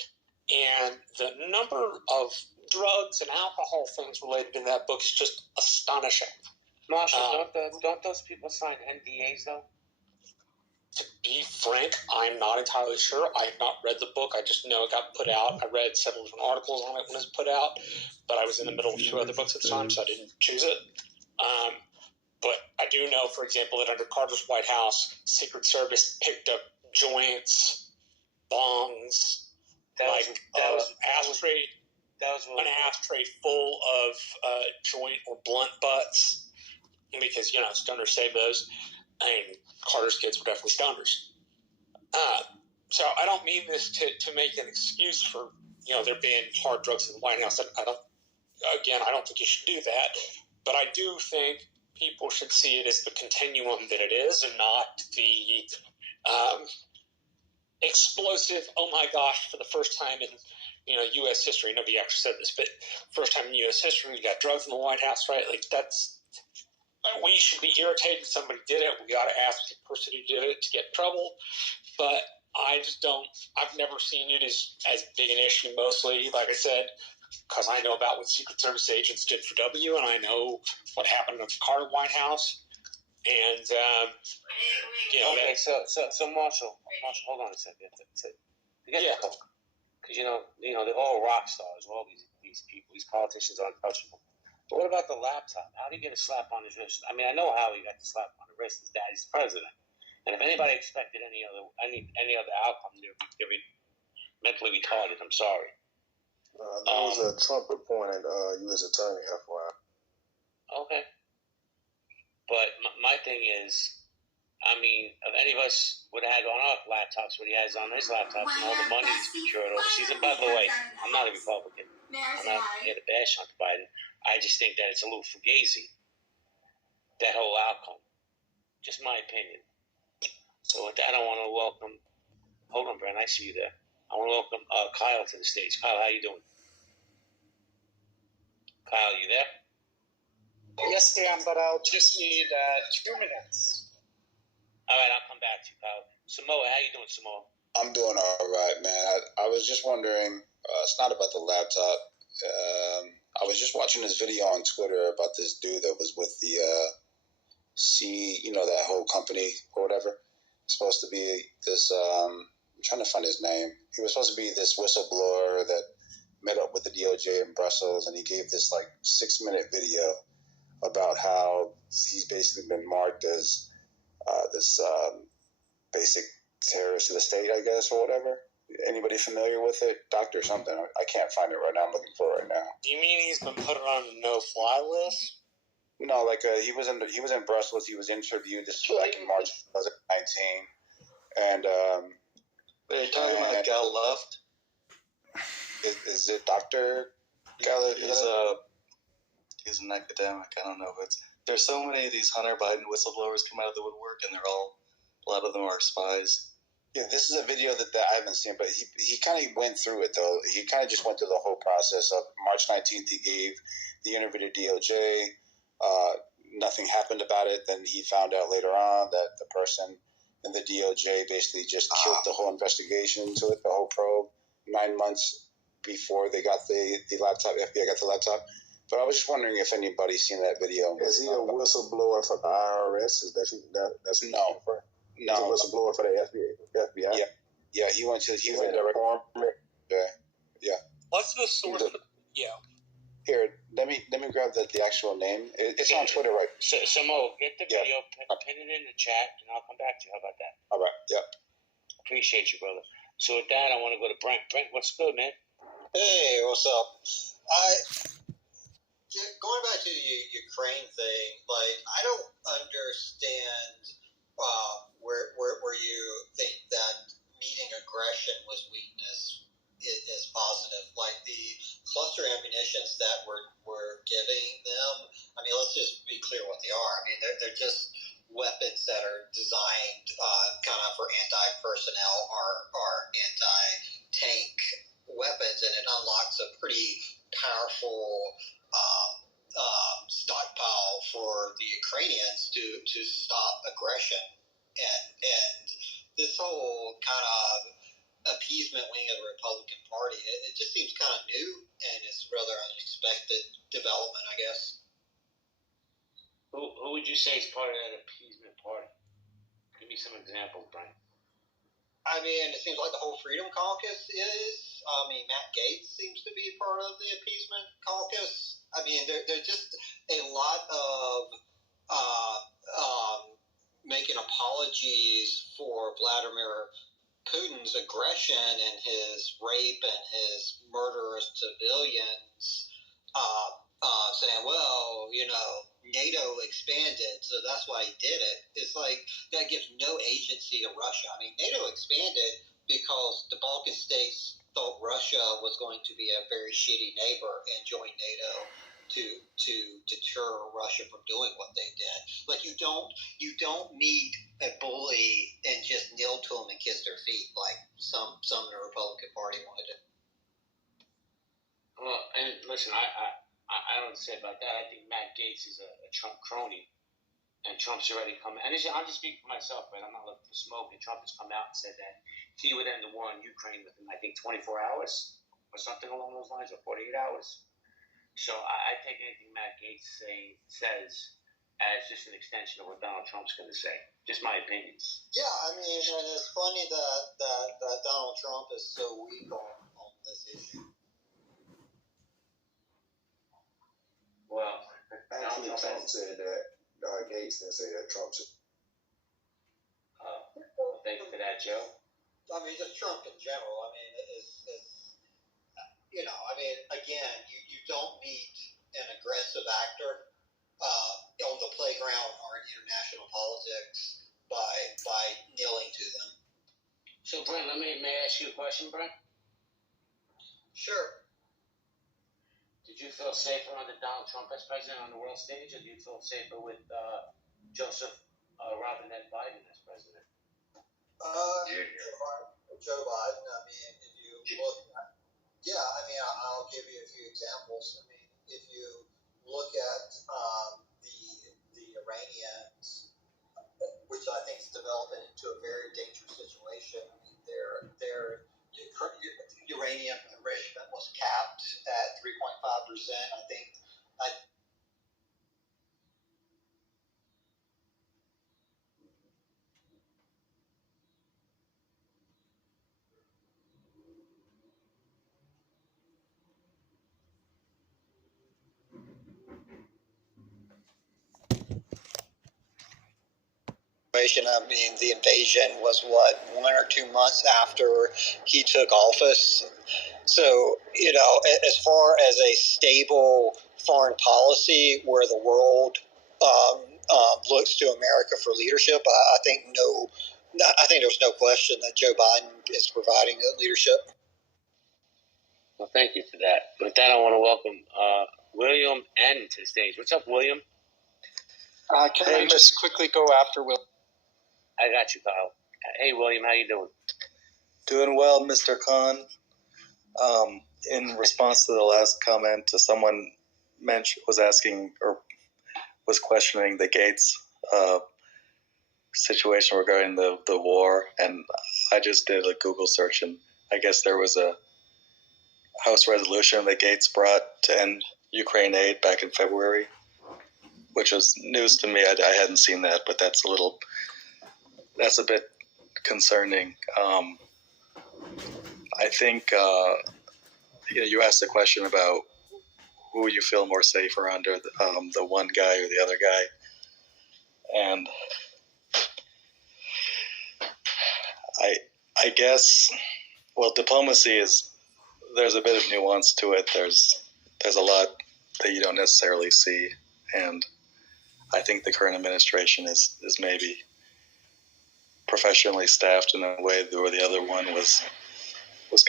And the number of drugs and alcohol things related in that book is just astonishing. Marshall, don't those people sign NDAs, though? To be frank, I'm not entirely sure. I have not read the book. I just know it got put out. I read several different articles on it when it was put out, but I was in the middle of 2 other books at the time, so I didn't choose it. But I do know, for example, that under Carter's White House, Secret Service picked up joints, bongs, ashtray full of joint or blunt butts, because, stoners save those. And Carter's kids were definitely stoners. So I don't mean this to make an excuse for, there being hard drugs in the White House. I don't think you should do that. But I do think people should see it as the continuum that it is, and not the explosive, oh my gosh, for the first time in U.S. history, nobody actually said this, but first time in U.S. history, we got drugs in the White House, right? Like, we should be irritated if somebody did it. We got to ask the person who did it to get in trouble. But I just don't, I've never seen it as big an issue, mostly, like I said, because I know about what Secret Service agents did for W, and I know what happened at the Carter White House. And, Okay, so Marshall, hold on a second. Forget the coke. Because, they're all rock stars, all these people, these politicians are untouchable. But what about the laptop? How do you get a slap on his wrist? I mean, I know how he got the slap on the wrist. His daddy's president. And if anybody expected any other outcome, they're mentally retarded. I'm sorry. That was a Trump appointed U.S. attorney, FYI. Okay. But my thing is, I mean, if any of us would have had on our laptops what he has on his laptops and all the money he's procured overseas, and by the way, I'm not a Republican. I'm not here to bash on Biden. I just think that it's a little fugazi, that whole outcome. Just my opinion. So with that, I want to welcome, hold on, Brent, I see you there. I want to welcome Kyle to the stage. Kyle, how you doing? Kyle, you there? Yes, I am, but I'll just need 2 minutes. All right, I'll come back to you, Kyle. Samoa, how you doing, Samoa? I'm doing all right, man. I was just wondering, it's not about the laptop. I was just watching this video on Twitter about this dude that was with the that whole company or whatever. It's supposed to be this, I'm trying to find his name. He was supposed to be this whistleblower that met up with the DOJ in Brussels, and he gave this 6-minute video about how he's basically been marked as this basic terrorist of the state, I guess, or whatever. Anybody familiar with it? Doctor something. I can't find it right now. I'm looking for it right now. Do you mean he's been put on a no-fly list? No, he was in Brussels. He was interviewed this back in March 2019, and are you talking about Gal Luft? Is it Dr. Gal? He's an academic. I don't know. There's so many of these Hunter Biden whistleblowers come out of the woodwork, and a lot of them are spies. Yeah, this is a video that I haven't seen, but he kind of went through it, though. He kind of just went through the whole process of March 19th, he gave the interview to DOJ. Nothing happened about it. Then he found out later on that the person in the DOJ basically just killed the whole investigation into it, the whole probe, 9 months before they got the laptop, FBI got the laptop. But I was just wondering if anybody's seen that video. Is he a whistleblower for the IRS? Is that's no. No, he's a whistleblower for the FBI. Yeah. He went direct. Yeah. What's the source? Yeah. Here, let me grab the actual name. It's on Twitter, right? Samo, get the video, pin it in the chat, and I'll come back to you. How about that? All right. Yep. Appreciate you, brother. So with that, I want to go to Brent. Brent, what's good, man? Hey, what's up? Going back to the Ukraine thing, like, I don't understand where you think that meeting aggression was weakness is positive. Like the cluster ammunitions that we're giving them, I mean, let's just be clear what they are. I mean, they're just weapons that are designed kind of for anti-personnel or anti-tank weapons, and it unlocks a pretty powerful stockpile for the Ukrainians to stop aggression. And this whole kind of appeasement wing of the Republican Party, it just seems kind of new, and it's rather unexpected development, I guess. Who would you say is part of that appeasement party? Give me some examples, Brian. I mean, it seems like the whole Freedom Caucus is. I mean, Matt Gaetz seems to be part of the appeasement caucus. I mean, there's just a lot of making apologies for Vladimir Putin's aggression and his rape and his murder of civilians, saying, well, you know, NATO expanded, so that's why he did it. It's like that gives no agency to Russia. I mean, NATO expanded because the Balkan states thought Russia was going to be a very shitty neighbor and joined NATO to deter Russia from doing what they did. Like, you don't meet a bully and just kneel to them and kiss their feet like some in the Republican Party wanted to. Well, and listen, I don't say about that. I think Matt Gaetz is a Trump crony, and Trump's already come. And I'll just speak for myself, right? I'm not looking for smoke. And Trump has come out and said that he would end the war in Ukraine within, I think, 24 hours or something along those lines, or 48 hours. So I take anything Matt Gaetz says as just an extension of what Donald Trump's going to say. Just my opinions. Yeah, I mean, and it's funny that Donald Trump is so weak on this issue. Well, actually, Trump said that. Gaetz didn't say that. Trump said. Well, thanks for that, Joe. I mean, just Trump in general. I mean, it's you know, I mean, again, you don't meet an aggressive actor on the playground or in international politics by kneeling to them. So, Brent, may I ask you a question, Brent? Sure. Did you feel safer under Donald Trump as president on the world stage, or do you feel safer with Joseph Robinette Biden as president? Joe Biden. I mean, if you look, I mean, I'll give you a few examples. I mean, if you look at the Iranians, which I think is developing into a very dangerous situation. I mean, their uranium enrichment was capped at 3.5%. I think. I mean, the invasion was 1 or 2 months after he took office. So, you know, as far as a stable foreign policy where the world looks to America for leadership, I think there's no question that Joe Biden is providing that leadership. Well, thank you for that. With that, I want to welcome William N. to the stage. What's up, William? Can I just quickly go after Will? I got you, Kyle. Hey, William, how you doing? Doing well, Mr. Khan. In response to the last comment, someone was asking or was questioning the Gates situation regarding the war, and I just did a Google search, and I guess there was a House resolution that Gates brought to end Ukraine aid back in February, which was news to me. I hadn't seen that, but that's a bit concerning. I think you asked a question about who you feel more safer under, the one guy or the other guy, and I guess, well, diplomacy there's a bit of nuance to it. There's a lot that you don't necessarily see, and I think the current administration is maybe professionally staffed in a way where the other one was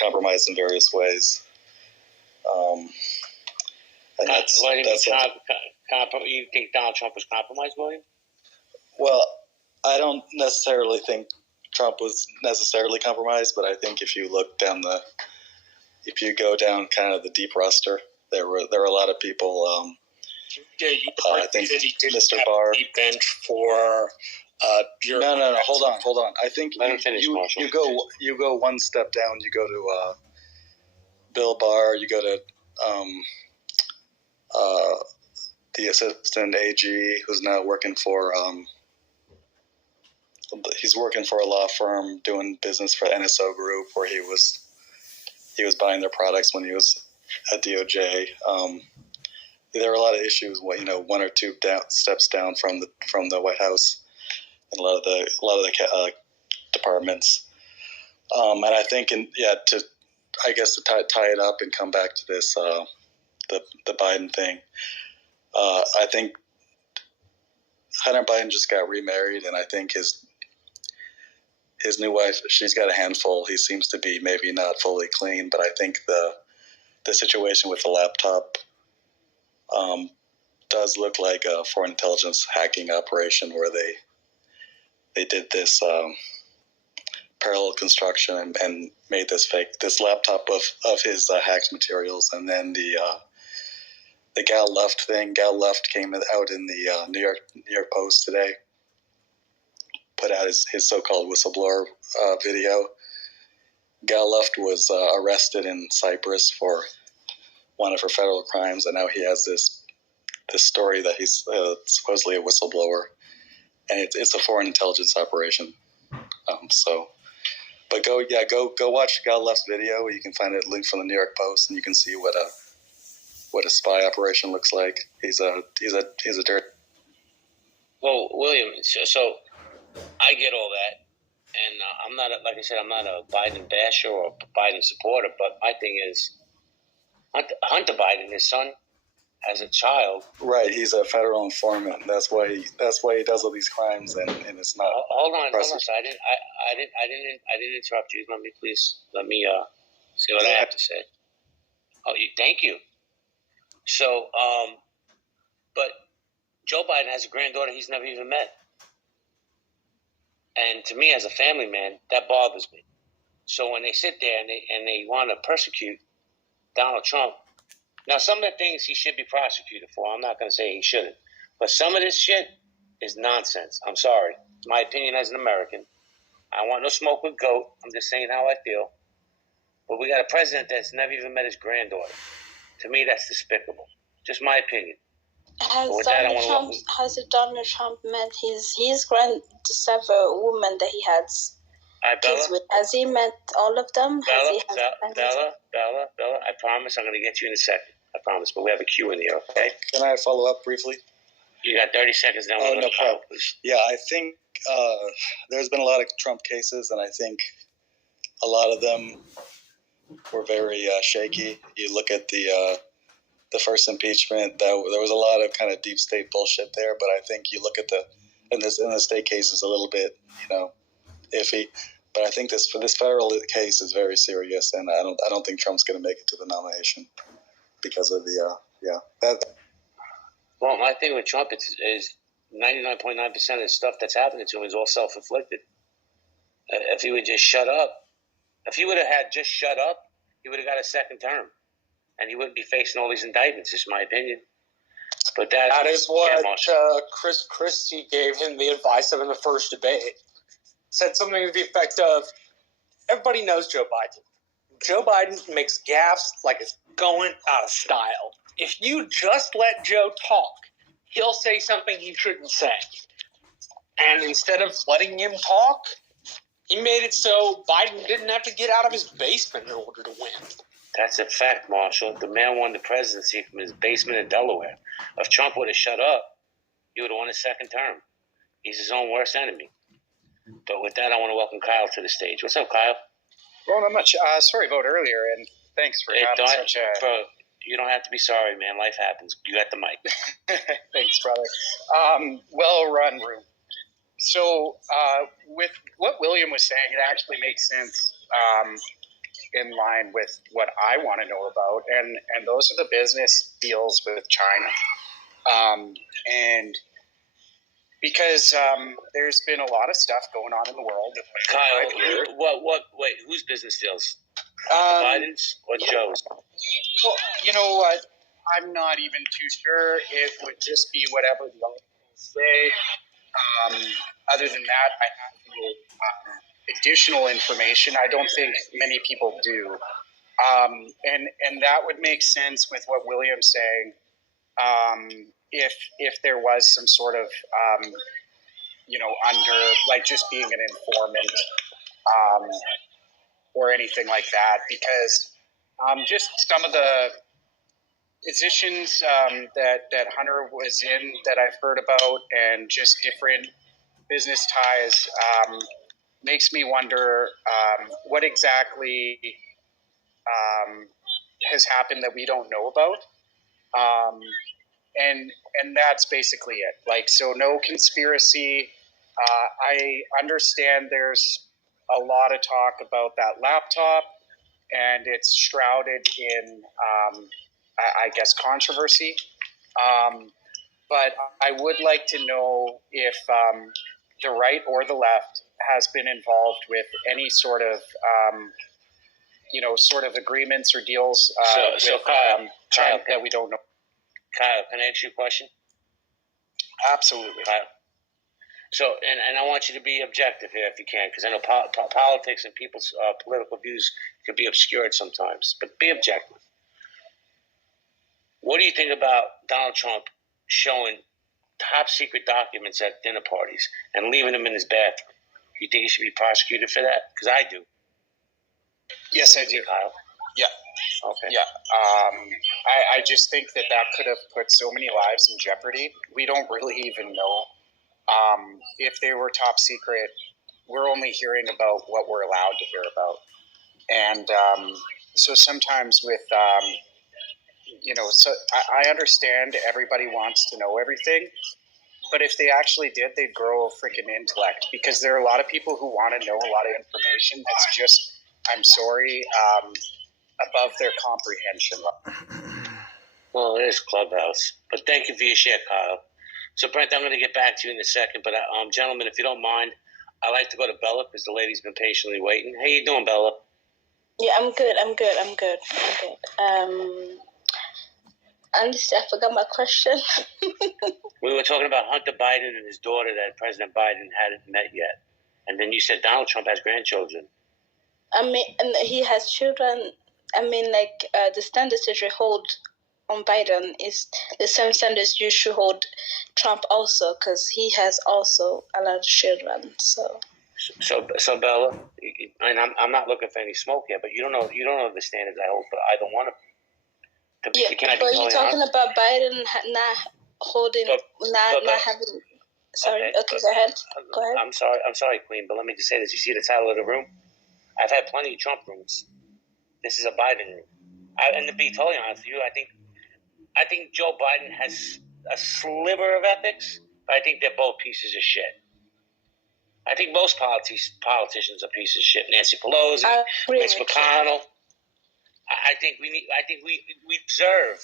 compromised in various ways. And you think Donald Trump was compromised, William? Well, I don't necessarily think Trump was necessarily compromised, but I think if you go down kind of the deep roster, there were a lot of people. I think Mr. Barr. Bench for. No. Hold on. I think you go one step down. You go to Bill Barr. You go to the assistant AG, who's now working for. He's working for a law firm doing business for NSO Group, where he was buying their products when he was at DOJ. There are a lot of issues, one or two steps down from the White House, and a lot of the departments. And I think, to tie it up and come back to this, the Biden thing. I think Hunter Biden just got remarried, and I think his new wife, she's got a handful. He seems to be maybe not fully clean, but I think the situation with the laptop does look like a foreign intelligence hacking operation where they did this parallel construction and made this laptop of his hacked materials, and then the Gal Luft thing. Gal Luft came out in the New York Post today. Put out his so-called whistleblower video. Gal Luft was arrested in Cyprus for one of her federal crimes, and now he has this story that he's supposedly a whistleblower, and it's a foreign intelligence operation. But go watch Gal Luft's video. You can find it linked from the New York Post, and you can see what a spy operation looks like. He's a dirt. Well, William, so I get all that, and I'm not a Biden basher or a Biden supporter, but my thing is Hunter Biden, his son, as a child. Right, he's a federal informant. That's why he does all these crimes, and it's not. Hold on. So I didn't interrupt you. Let me see what I have to say. Thank you. So, but Joe Biden has a granddaughter he's never even met. And to me, as a family man, that bothers me. So when they sit there and they want to persecute Donald Trump, now some of the things he should be prosecuted for, I'm not going to say he shouldn't, but some of this shit is nonsense. I'm sorry. My opinion as an American. I want no smoke with GOAT. I'm just saying how I feel. But we got a president that's never even met his granddaughter. To me, that's despicable. Just my opinion. Has Donald Trump met his several women that he had kids with? Has he met all of them? Bella, I promise I'm going to get you in a second. I promise. But we have a queue in here, okay? Can I follow up briefly? You got 30 seconds now. Oh, no problem. Yeah, I think there's been a lot of Trump cases, and I think a lot of them were very shaky. You look at the first impeachment, there was a lot of kind of deep state bullshit there, but I think you look at in the state cases a little bit, iffy. But I think this federal case is very serious, and I don't think Trump's going to make it to the nomination because of Well, my thing with Trump is 99.9% of the stuff that's happening to him is all self-inflicted. If he would just shut up, if he would have had just shut up, he would have got a second term, and he wouldn't be facing all these indictments. Is my opinion. But that is what Chris Christie gave him the advice of in the first debate. Said something to the effect of, everybody knows Joe Biden. Joe Biden makes gaffes like it's going out of style. If you just let Joe talk, he'll say something he shouldn't say. And instead of letting him talk, he made it so Biden didn't have to get out of his basement in order to win. That's a fact, Marshall. The man won the presidency from his basement in Delaware. If Trump would have shut up, he would have won his second term. He's his own worst enemy. But with that, I want to welcome Kyle to the stage. What's up, Kyle? Well, not much. Sorry about earlier, and thanks for having such a... Bro, you don't have to be sorry, man. Life happens. You got the mic. Thanks, brother. Well-run room. So, with what William was saying, it actually makes sense in line with what I want to know about, and those are the business deals with China. And because there's been a lot of stuff going on in the world. Kyle, wait, whose business deals? Biden's or Joe's? Well, you know what? I'm not even too sure. It would just be whatever the articles say. Other than that, I have no additional information. I don't think many people do. And that would make sense with what William's saying. If there was some sort of, under, like just being an informant or anything like that, because just some of the positions that Hunter was in that I've heard about and just different business ties makes me wonder what exactly has happened that we don't know about. And that's basically it. Like, so no conspiracy. I understand there's a lot of talk about that laptop, and it's shrouded in, I guess, controversy. But I would like to know if the right or the left has been involved with any sort of, sort of agreements or deals with China that we don't know. Kyle, can I ask you a question? Absolutely. Kyle. So, and I want you to be objective here if you can, because I know politics and people's political views can be obscured sometimes, but be objective. What do you think about Donald Trump showing top secret documents at dinner parties and leaving them in his bathroom? You think he should be prosecuted for that? Because I do. Yes, I do. Kyle? Yeah. Okay. Yeah. I just think that could have put so many lives in jeopardy. We don't really even know. If they were top secret, we're only hearing about what we're allowed to hear about. And so sometimes with, so I understand everybody wants to know everything. But if they actually did, they'd grow a freaking intellect, because there are a lot of people who want to know a lot of information that's just, I'm sorry, above their comprehension. Well, it is Clubhouse. But thank you for your share, Kyle. So, Brent, I'm going to get back to you in a second. But, gentlemen, if you don't mind, I like to go to Bella because the lady's been patiently waiting. How you doing, Bella? Yeah, I'm good. Honestly, I forgot my question. We were talking about Hunter Biden and his daughter that President Biden hadn't met yet. And then you said Donald Trump has grandchildren. I mean, and he has children. I mean, the standards that you hold on Biden is the same standards you should hold Trump also, because he has also a lot of children. So Bella, and I'm not looking for any smoke here, but you don't know the standards I hold for either one of them. Yeah, but you're talking about Biden not holding, not having. Sorry. Okay, go ahead. I'm sorry, Queen, but let me just say this. You see the title of the room? I've had plenty of Trump rooms. This is a Biden room. And to be totally honest with you, I think Joe Biden has a sliver of ethics, but I think they're both pieces of shit. I think most politicians are pieces of shit. Nancy Pelosi, Mitch McConnell. I think we deserve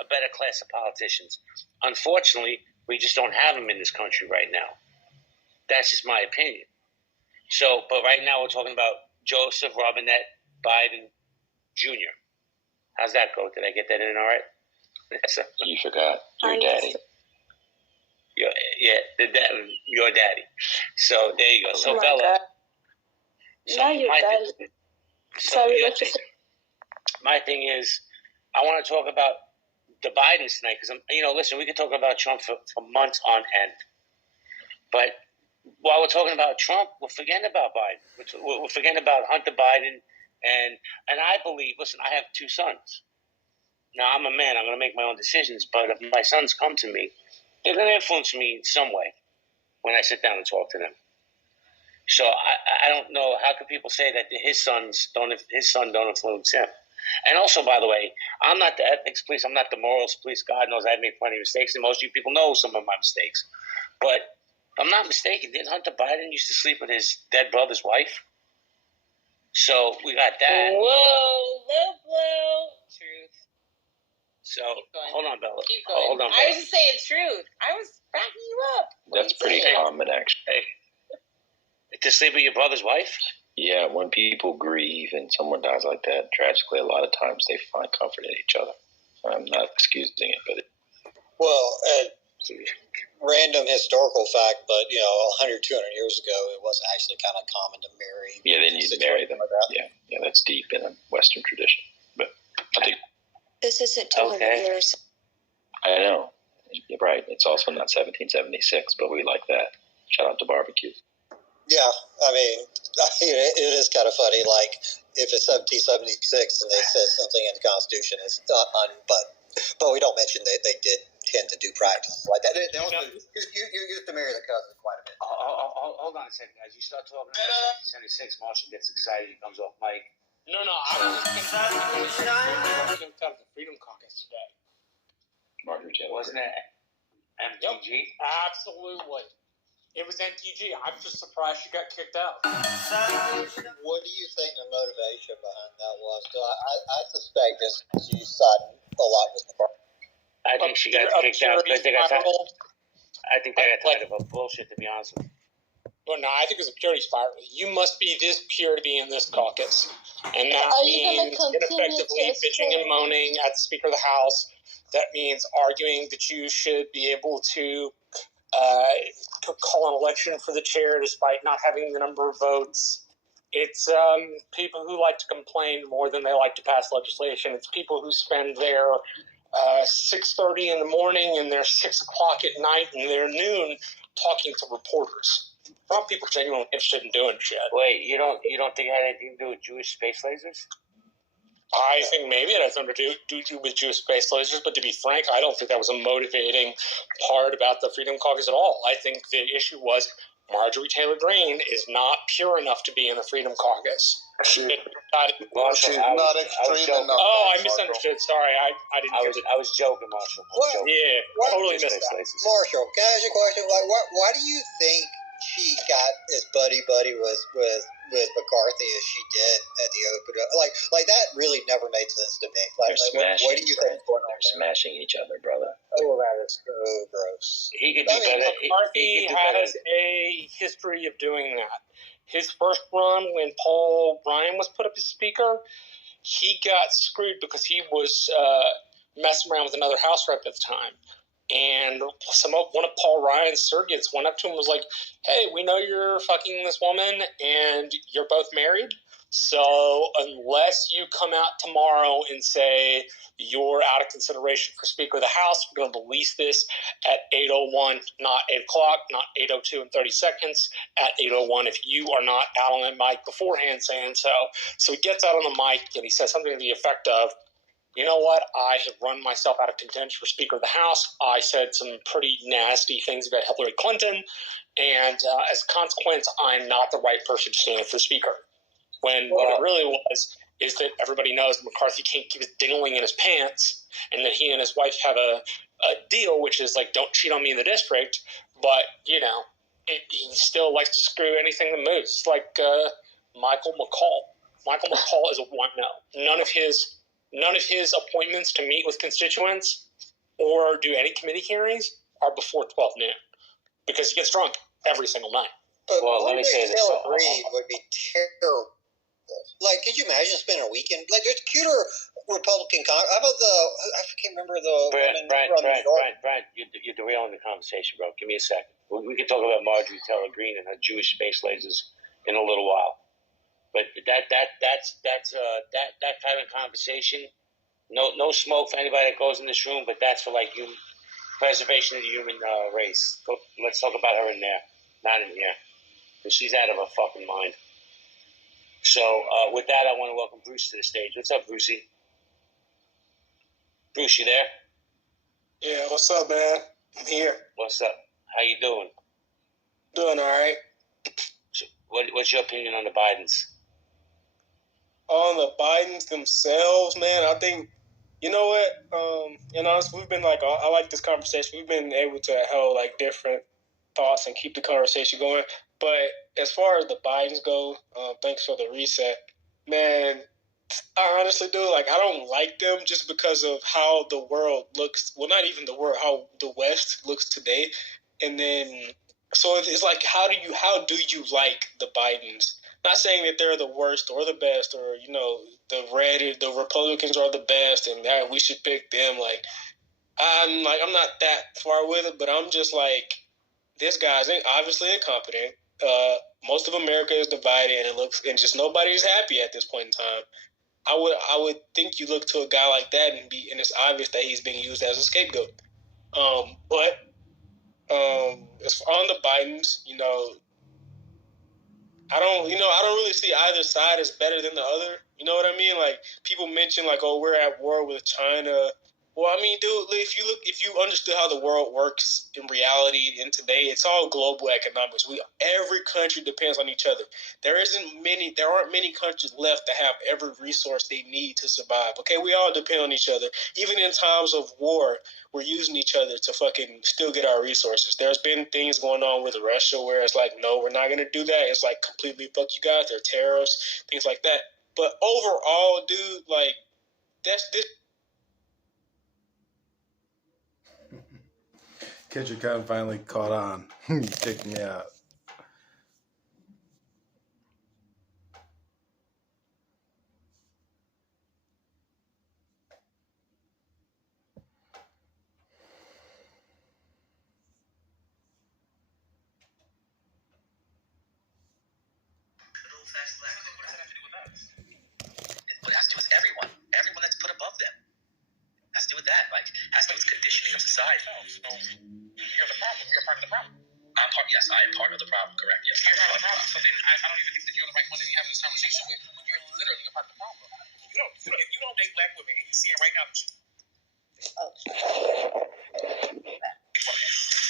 a better class of politicians. Unfortunately, we just don't have them in this country right now. That's just my opinion. So, but right now we're talking about Joseph Robinette Biden Jr. How's that go? Did I get that in all right? You forgot your daddy. Your daddy. So there you go. So Oh my Bella. God. Now you're done. Sorry, what you said? My thing is, I want to talk about the Bidens tonight because listen, we could talk about Trump for months on end, but while we're talking about Trump, we're forgetting about Biden. We're forgetting about Hunter Biden, and I believe. Listen, I have 2 sons. Now I'm a man. I'm going to make my own decisions, but if my sons come to me, they're going to influence me in some way when I sit down and talk to them. So I don't know how can people say that his son don't influence him. And also, by the way, I'm not the ethics police. I'm not the morals police. God knows I've made plenty of mistakes, and most of you people know some of my mistakes. But if I'm not mistaken, didn't Hunter Biden used to sleep with his dead brother's wife? So we got that. Whoa, low blow. Truth. So hold on, Bella. Keep going. Hold on, I was just saying truth. I was backing you up. That's pretty common, actually. To sleep with your brother's wife? Yeah, when people grieve and someone dies like that, tragically, a lot of times they find comfort in each other. I'm not excusing it, but Well, random historical fact, but 100, 200 years ago, it was actually kind of common to marry. yeah, then you'd marry them. Yeah, that's deep in a Western tradition. But I think This isn't 200 years. I know. You're right. It's also not 1776, but we like that. Shout out to barbecues. Yeah, I mean, it is kind of funny. Like, if it's 1776 and they said something in the Constitution, it's not but we don't mention that they did tend to do practices like that. They also you used to marry the cousin quite a bit. Hold on a second, guys. You start talking about 1776, Marshall gets excited. He comes off mic. No, I was kicked out of the Freedom Caucus today. Martin Luther King. Wasn't it MTG? Absolutely. It was MTG. I'm just surprised she got kicked out. What do you think the motivation behind that was? I suspect she sided a lot with the party. I think she got kicked out because they got tired. I think they got tired of bullshit, to be honest with you. Well, no, I think it was a purity spiral. You must be this pure to be in this caucus. And that means ineffectively bitching and moaning at the Speaker of the House. That means arguing that you should be able to call an election for the chair despite not having the number of votes. It's people who like to complain more than they like to pass legislation. It's people who spend their 6:30 in the morning and their 6 o'clock at night and their noon talking to reporters. Not people genuinely interested in doing shit. Wait, you don't think it had anything to do with Jewish space lasers? I think maybe it has something to do with Jewish space lasers, but to be frank, I don't think that was a motivating part about the Freedom Caucus at all. I think the issue was Marjorie Taylor Greene is not pure enough to be in the Freedom Caucus. She's not extreme enough. Oh, I misunderstood. Sorry, I didn't. I was joking, Marshall. Totally missed that. Marshall, can I ask you a question? Like, why do you think she got as buddy with McCarthy as she did at the open? Like that really never made sense to me. Like, what do you think is going on? They're smashing each other, brother. Oh, that is so gross. He could do better. McCarthy has a history of doing that. His first run, when Paul Ryan was put up as Speaker, he got screwed because he was messing around with another House rep at the time. And one of Paul Ryan's surrogates went up to him and was like, hey, we know you're fucking this woman and you're both married. So unless you come out tomorrow and say you're out of consideration for Speaker of the House, we're going to release this at 8:01, not 8 o'clock, not 8:02 and 30 seconds, at 8:01 if you are not out on that mic beforehand saying so. So he gets out on the mic and he says something to the effect of, you know what, I have run myself out of contention for Speaker of the House. I said some pretty nasty things about Hillary Clinton, and as a consequence, I'm not the right person to stand for Speaker. When what it really was is that everybody knows McCarthy can't keep his dingling in his pants, and that he and his wife have a deal, which is like, don't cheat on me in the district, but, he still likes to screw anything that moves. It's like Michael McCall. Michael McCall is a 1-0. None of his appointments to meet with constituents or do any committee hearings are before 12 noon because he gets drunk every single night. But Well, let me say this. Still agree would be terrible. Like, could you imagine spending a weekend? Like, there's cuter Republican. How about I can't remember the woman from New York. Brian, you're derailing the conversation, bro. Give me a second. We can talk about Marjorie Taylor Greene and her Jewish space lasers in a little while. But that's that kind of conversation. No smoke for anybody that goes in this room. But that's for like preservation of the human race. Let's talk about her in there, not in here, because she's out of her fucking mind. So with that, I want to welcome Bruce to the stage. What's up, Brucey? Bruce, you there? Yeah, what's up, man? I'm here. What's up? How you doing? Doing all right. So what's your opinion on the Bidens? On the Bidens themselves, man, I think, you know what? We've been like, I like this conversation. We've been able to hold like different thoughts and keep the conversation going. But as far as the Bidens go, thanks for the reset, man. I honestly do. Like, I don't like them just because of how the world looks. Well, not even the world, how the West looks today. And then, so it's like, how do you like the Bidens? Not saying that they're the worst or the best, or the Republicans are the best, and that we should pick them. I'm not that far with it, but I'm just like, this guy's obviously incompetent. Most of America is divided, and just nobody's happy at this point in time. I would think you look to a guy like that and it's obvious that he's being used as a scapegoat. But as on the Bidens, I don't really see either side as better than the other. You know what I mean? Like, people mention like, oh, we're at war with China. Well, I mean, dude, if you understood how the world works in reality and today, it's all global economics. Every country depends on each other. There aren't many countries left that have every resource they need to survive. Okay, we all depend on each other. Even in times of war, we're using each other to fucking still get our resources. There's been things going on with Russia where it's like, no, we're not going to do that. It's like completely fuck you guys. They're terrorists, things like that. But overall, dude, like, that's this. Kitcher kind of finally caught on. You kicked me out. But it has to do with everyone that's put above them. It has to do with that, like, it has to do with conditioning of society. So you're the problem. You're part of the problem. Yes, I am part of the problem. Correct. Yes, you're part of the problem. So then I don't even think that you're the right one to be having this conversation with. You're literally a part of the problem. If you don't date black women, and you see it right now.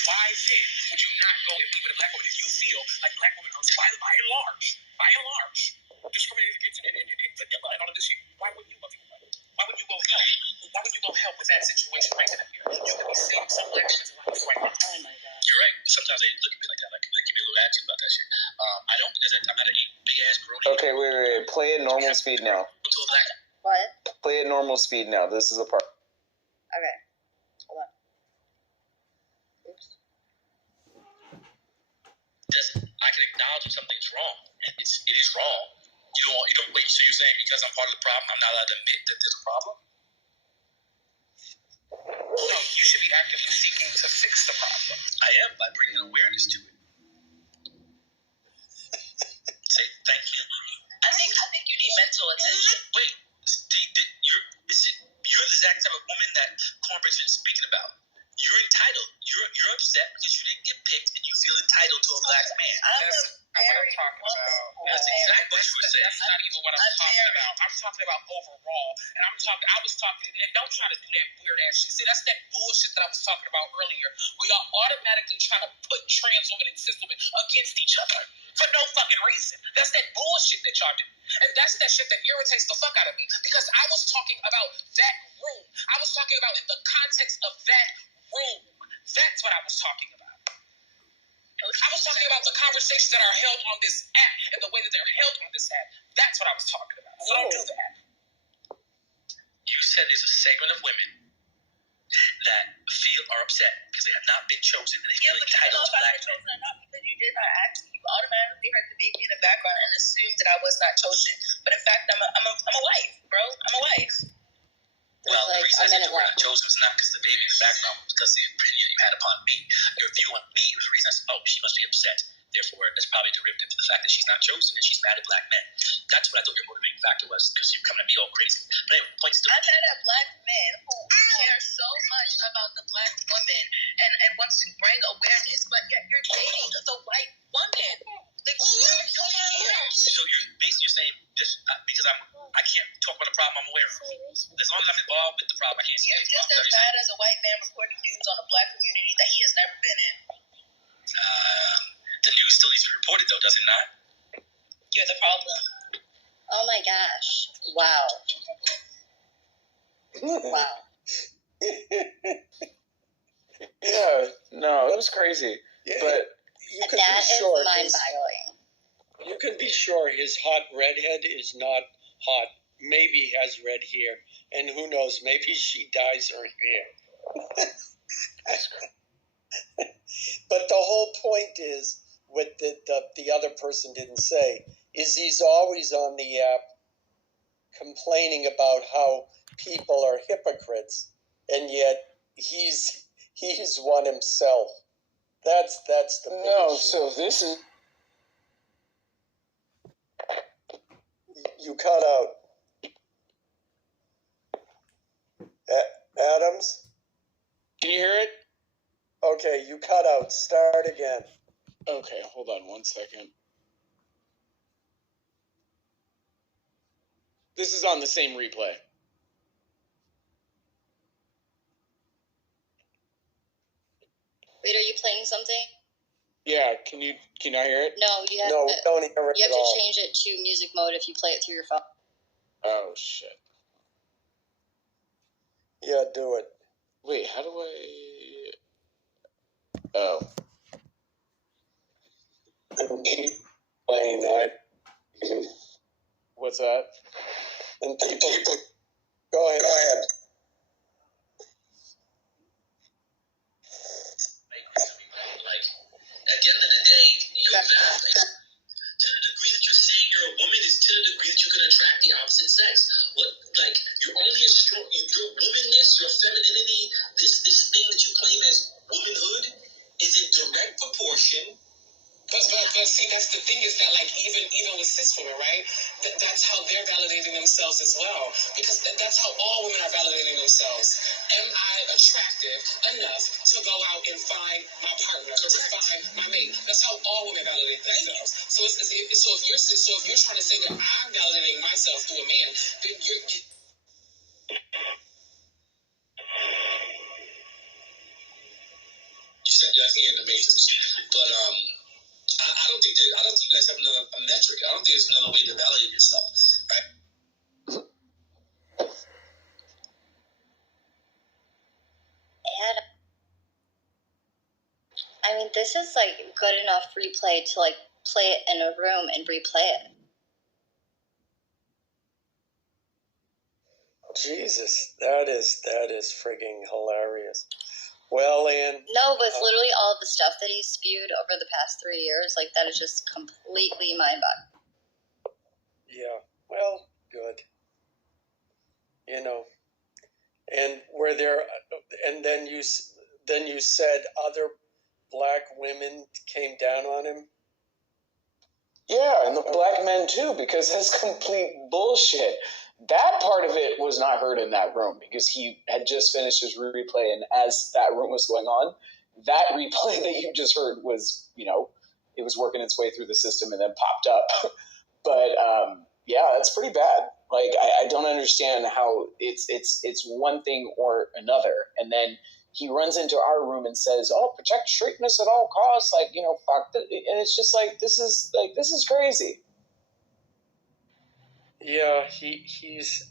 Why then would you not go and be with a black woman if you feel like black women are by and large discriminated against and all of this shit? Why wouldn't you love people? Why would you go help? Why would you go help with that situation right then and there? You could be seeing some black women's lives right now. Oh my God. You're right. Sometimes they look at me like that. Like, they give me a little attitude about that shit. I don't, because I'm not a big ass grody. Okay, wait. Play at normal speed now. What? Play at normal speed now. This is a part. Okay. Hold on. Oops. I can acknowledge when something's wrong. It is wrong. You don't wait. So you're saying because I'm part of the problem, I'm not allowed to admit that there's a problem? No, you should be actively seeking to fix the problem. I am, by bringing awareness to it. Say thank you. I think you need mental attention. Wait, you're the exact type of woman that Cornbread's been speaking about. You're entitled. You're upset because you didn't get picked and you feel entitled to a black man. That's not what I'm talking about. That's exactly what you were saying. That's not even what I'm talking about. I'm talking about overall. And I was talking, and don't try to do that weird ass shit. See, that's that bullshit that I was talking about earlier, where y'all automatically trying to put trans women and cis women against each other for no fucking reason. That's that bullshit that y'all do. And that's that shit that irritates the fuck out of me, because I was talking about that room. I was talking about in the context of that room. That's what I was talking about. I was talking about the conversations that are held on this app and the way that they're held on this app. That's what I was talking about. So don't do that. You said there's a segment of women that feel are upset because they have not been chosen and they feel entitled to black men. Chosen or not because you did not ask me. You automatically heard the baby in the background and assumed that I was not chosen. But in fact, I'm a wife, bro. I'm a wife. Well, the reason I said you were not chosen was not because of the baby in the background, but because of the opinion you had upon me. Your view on me was the reason I said, oh, she must be upset. Therefore, that's probably derivative to the fact that she's not chosen and she's mad at black men. That's what I thought your motivating factor was, because you're coming at me all crazy. But anyway, the point still. I'm mad at black men who care so much about the black woman and wants to bring awareness, but yet you're dating the white woman. Like, what are you doing here? So you're saying just because I can't talk about a problem I'm aware of. As long as I'm involved with the problem, I can't see You're just as bad as a white man reporting news on a black community that he has never been in. The news still needs to be reported, though, does it not? You're the problem. Oh my gosh. Wow. Wow. Yeah, no, it was crazy. Yeah, But you can That be is sure mind-boggling. you can be sure his hot redhead is not hot. Maybe has red hair, and who knows? Maybe she dyes her hair. But the whole point is, what the other person didn't say, is he's always on the app complaining about how people are hypocrites, and yet he's one himself. That's the big issue. so this is. You cut out. Adams? Can you hear it? Okay, you cut out. Start again. Okay, hold on 1 second. This is on the same replay. Wait, are you playing something? Yeah, can you not hear it? No, you have No, to. we don't hear it You have at to all. change it to music mode if you play it through your phone. Oh shit. Yeah, do it. Wait, how do I? Oh. Keep playing that. What's that? And people, go ahead. At the end of the day, you're valid. To the degree that you're saying you're a woman is to the degree that you can attract the opposite sex. You're only as strong. Your womanness, your femininity, this thing that you claim as womanhood, is in direct proportion. But see, that's the thing is that even with cis women, right? That's how they're validating themselves as well, because that's how all women are validating themselves. Am I attractive enough to go out and find my partner, to find my mate? That's how all women validate themselves. So if you're trying to say that I'm validating myself through a man, then you're. You said you're in the matrix, but I don't think you guys have a metric. I don't think there's another way to validate yourself, right? And I mean, this is good enough replay to play it in a room and replay it. Jesus, that is frigging hilarious. Well, Ann. No, but it's literally all the stuff that he's spewed over the past 3 years. That is just completely mind-boggling. Yeah. Well, good. And were there? And then you said other black women came down on him. Yeah, and the black men too, because that's complete bullshit. That part of it was not heard in that room because he had just finished his replay, and as that room was going on, that replay that you just heard was, it was working its way through the system and then popped up. But yeah, that's pretty bad. I don't understand how it's one thing or another, and then he runs into our room and says, "Oh, protect straightness at all costs." Fuck that. And it's just this is crazy. Yeah, he's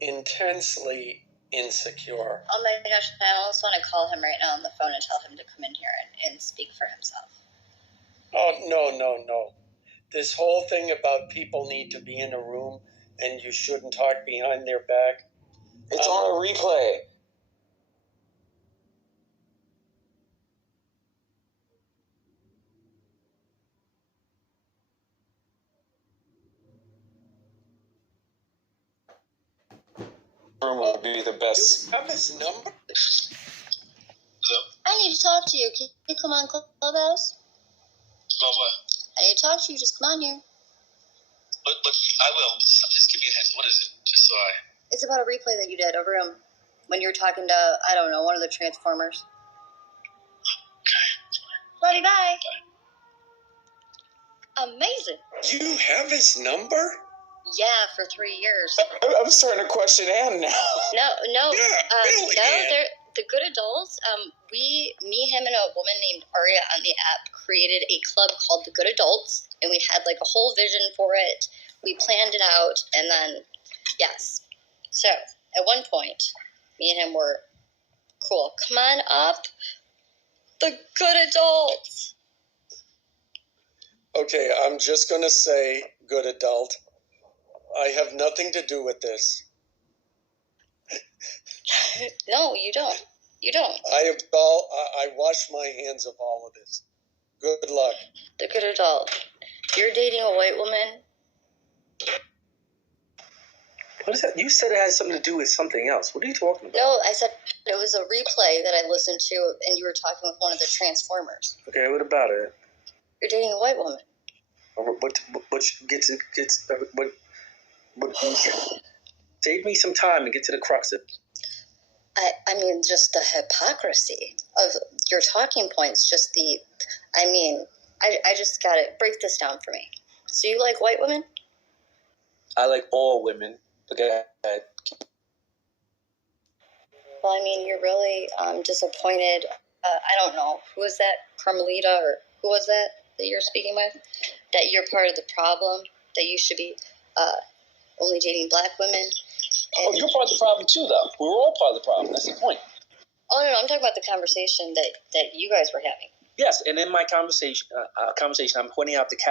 intensely insecure. Oh my gosh, I almost want to call him right now on the phone and tell him to come in here and speak for himself. Oh, no. This whole thing about people need to be in a room and you shouldn't talk behind their back. It's on a replay. room would be the best. You have his number? I need to talk to you. Can you come on Clubhouse? About what? I need to talk to you. Just come on here. But I will. Just give me a heads. What is it? Just so I. It's about a replay that you did, a room, when you were talking to, I don't know, one of the Transformers. Love you, bye. Amazing. You have his number? Yeah, for 3 years. I'm starting to question Ann now. No. Yeah, really, no, Ann. they're the good adults. Me, him, and a woman named Aria on the app created a club called the Good Adults, and we had like a whole vision for it. We planned it out, and then, yes. So, at one point, me and him were, cool, come on up, the Good Adults. Okay, I'm just going to say, good adult, I have nothing to do with this. No, you don't. You don't. I wash my hands of all of this. Good luck. The Good Adult. You're dating a white woman. What is that? You said it had something to do with something else. What are you talking about? No, I said it was a replay that I listened to, and you were talking with one of the Transformers. Okay, what about it? You're dating a white woman. Save me some time and get to the crux of it. I mean, just the hypocrisy of your talking points. I just got it. Break this down for me. So you like white women? I like all women. Okay. Well, I mean, you're really disappointed. I don't know. Who was that? Carmelita, or who was that you're speaking with? That you're part of the problem, that you should be only dating black women. Oh, you're part of the problem too, though. We're all part of the problem. That's the point. Oh, no, I'm talking about the conversation that you guys were having. Yes, and in my conversation, I'm pointing out the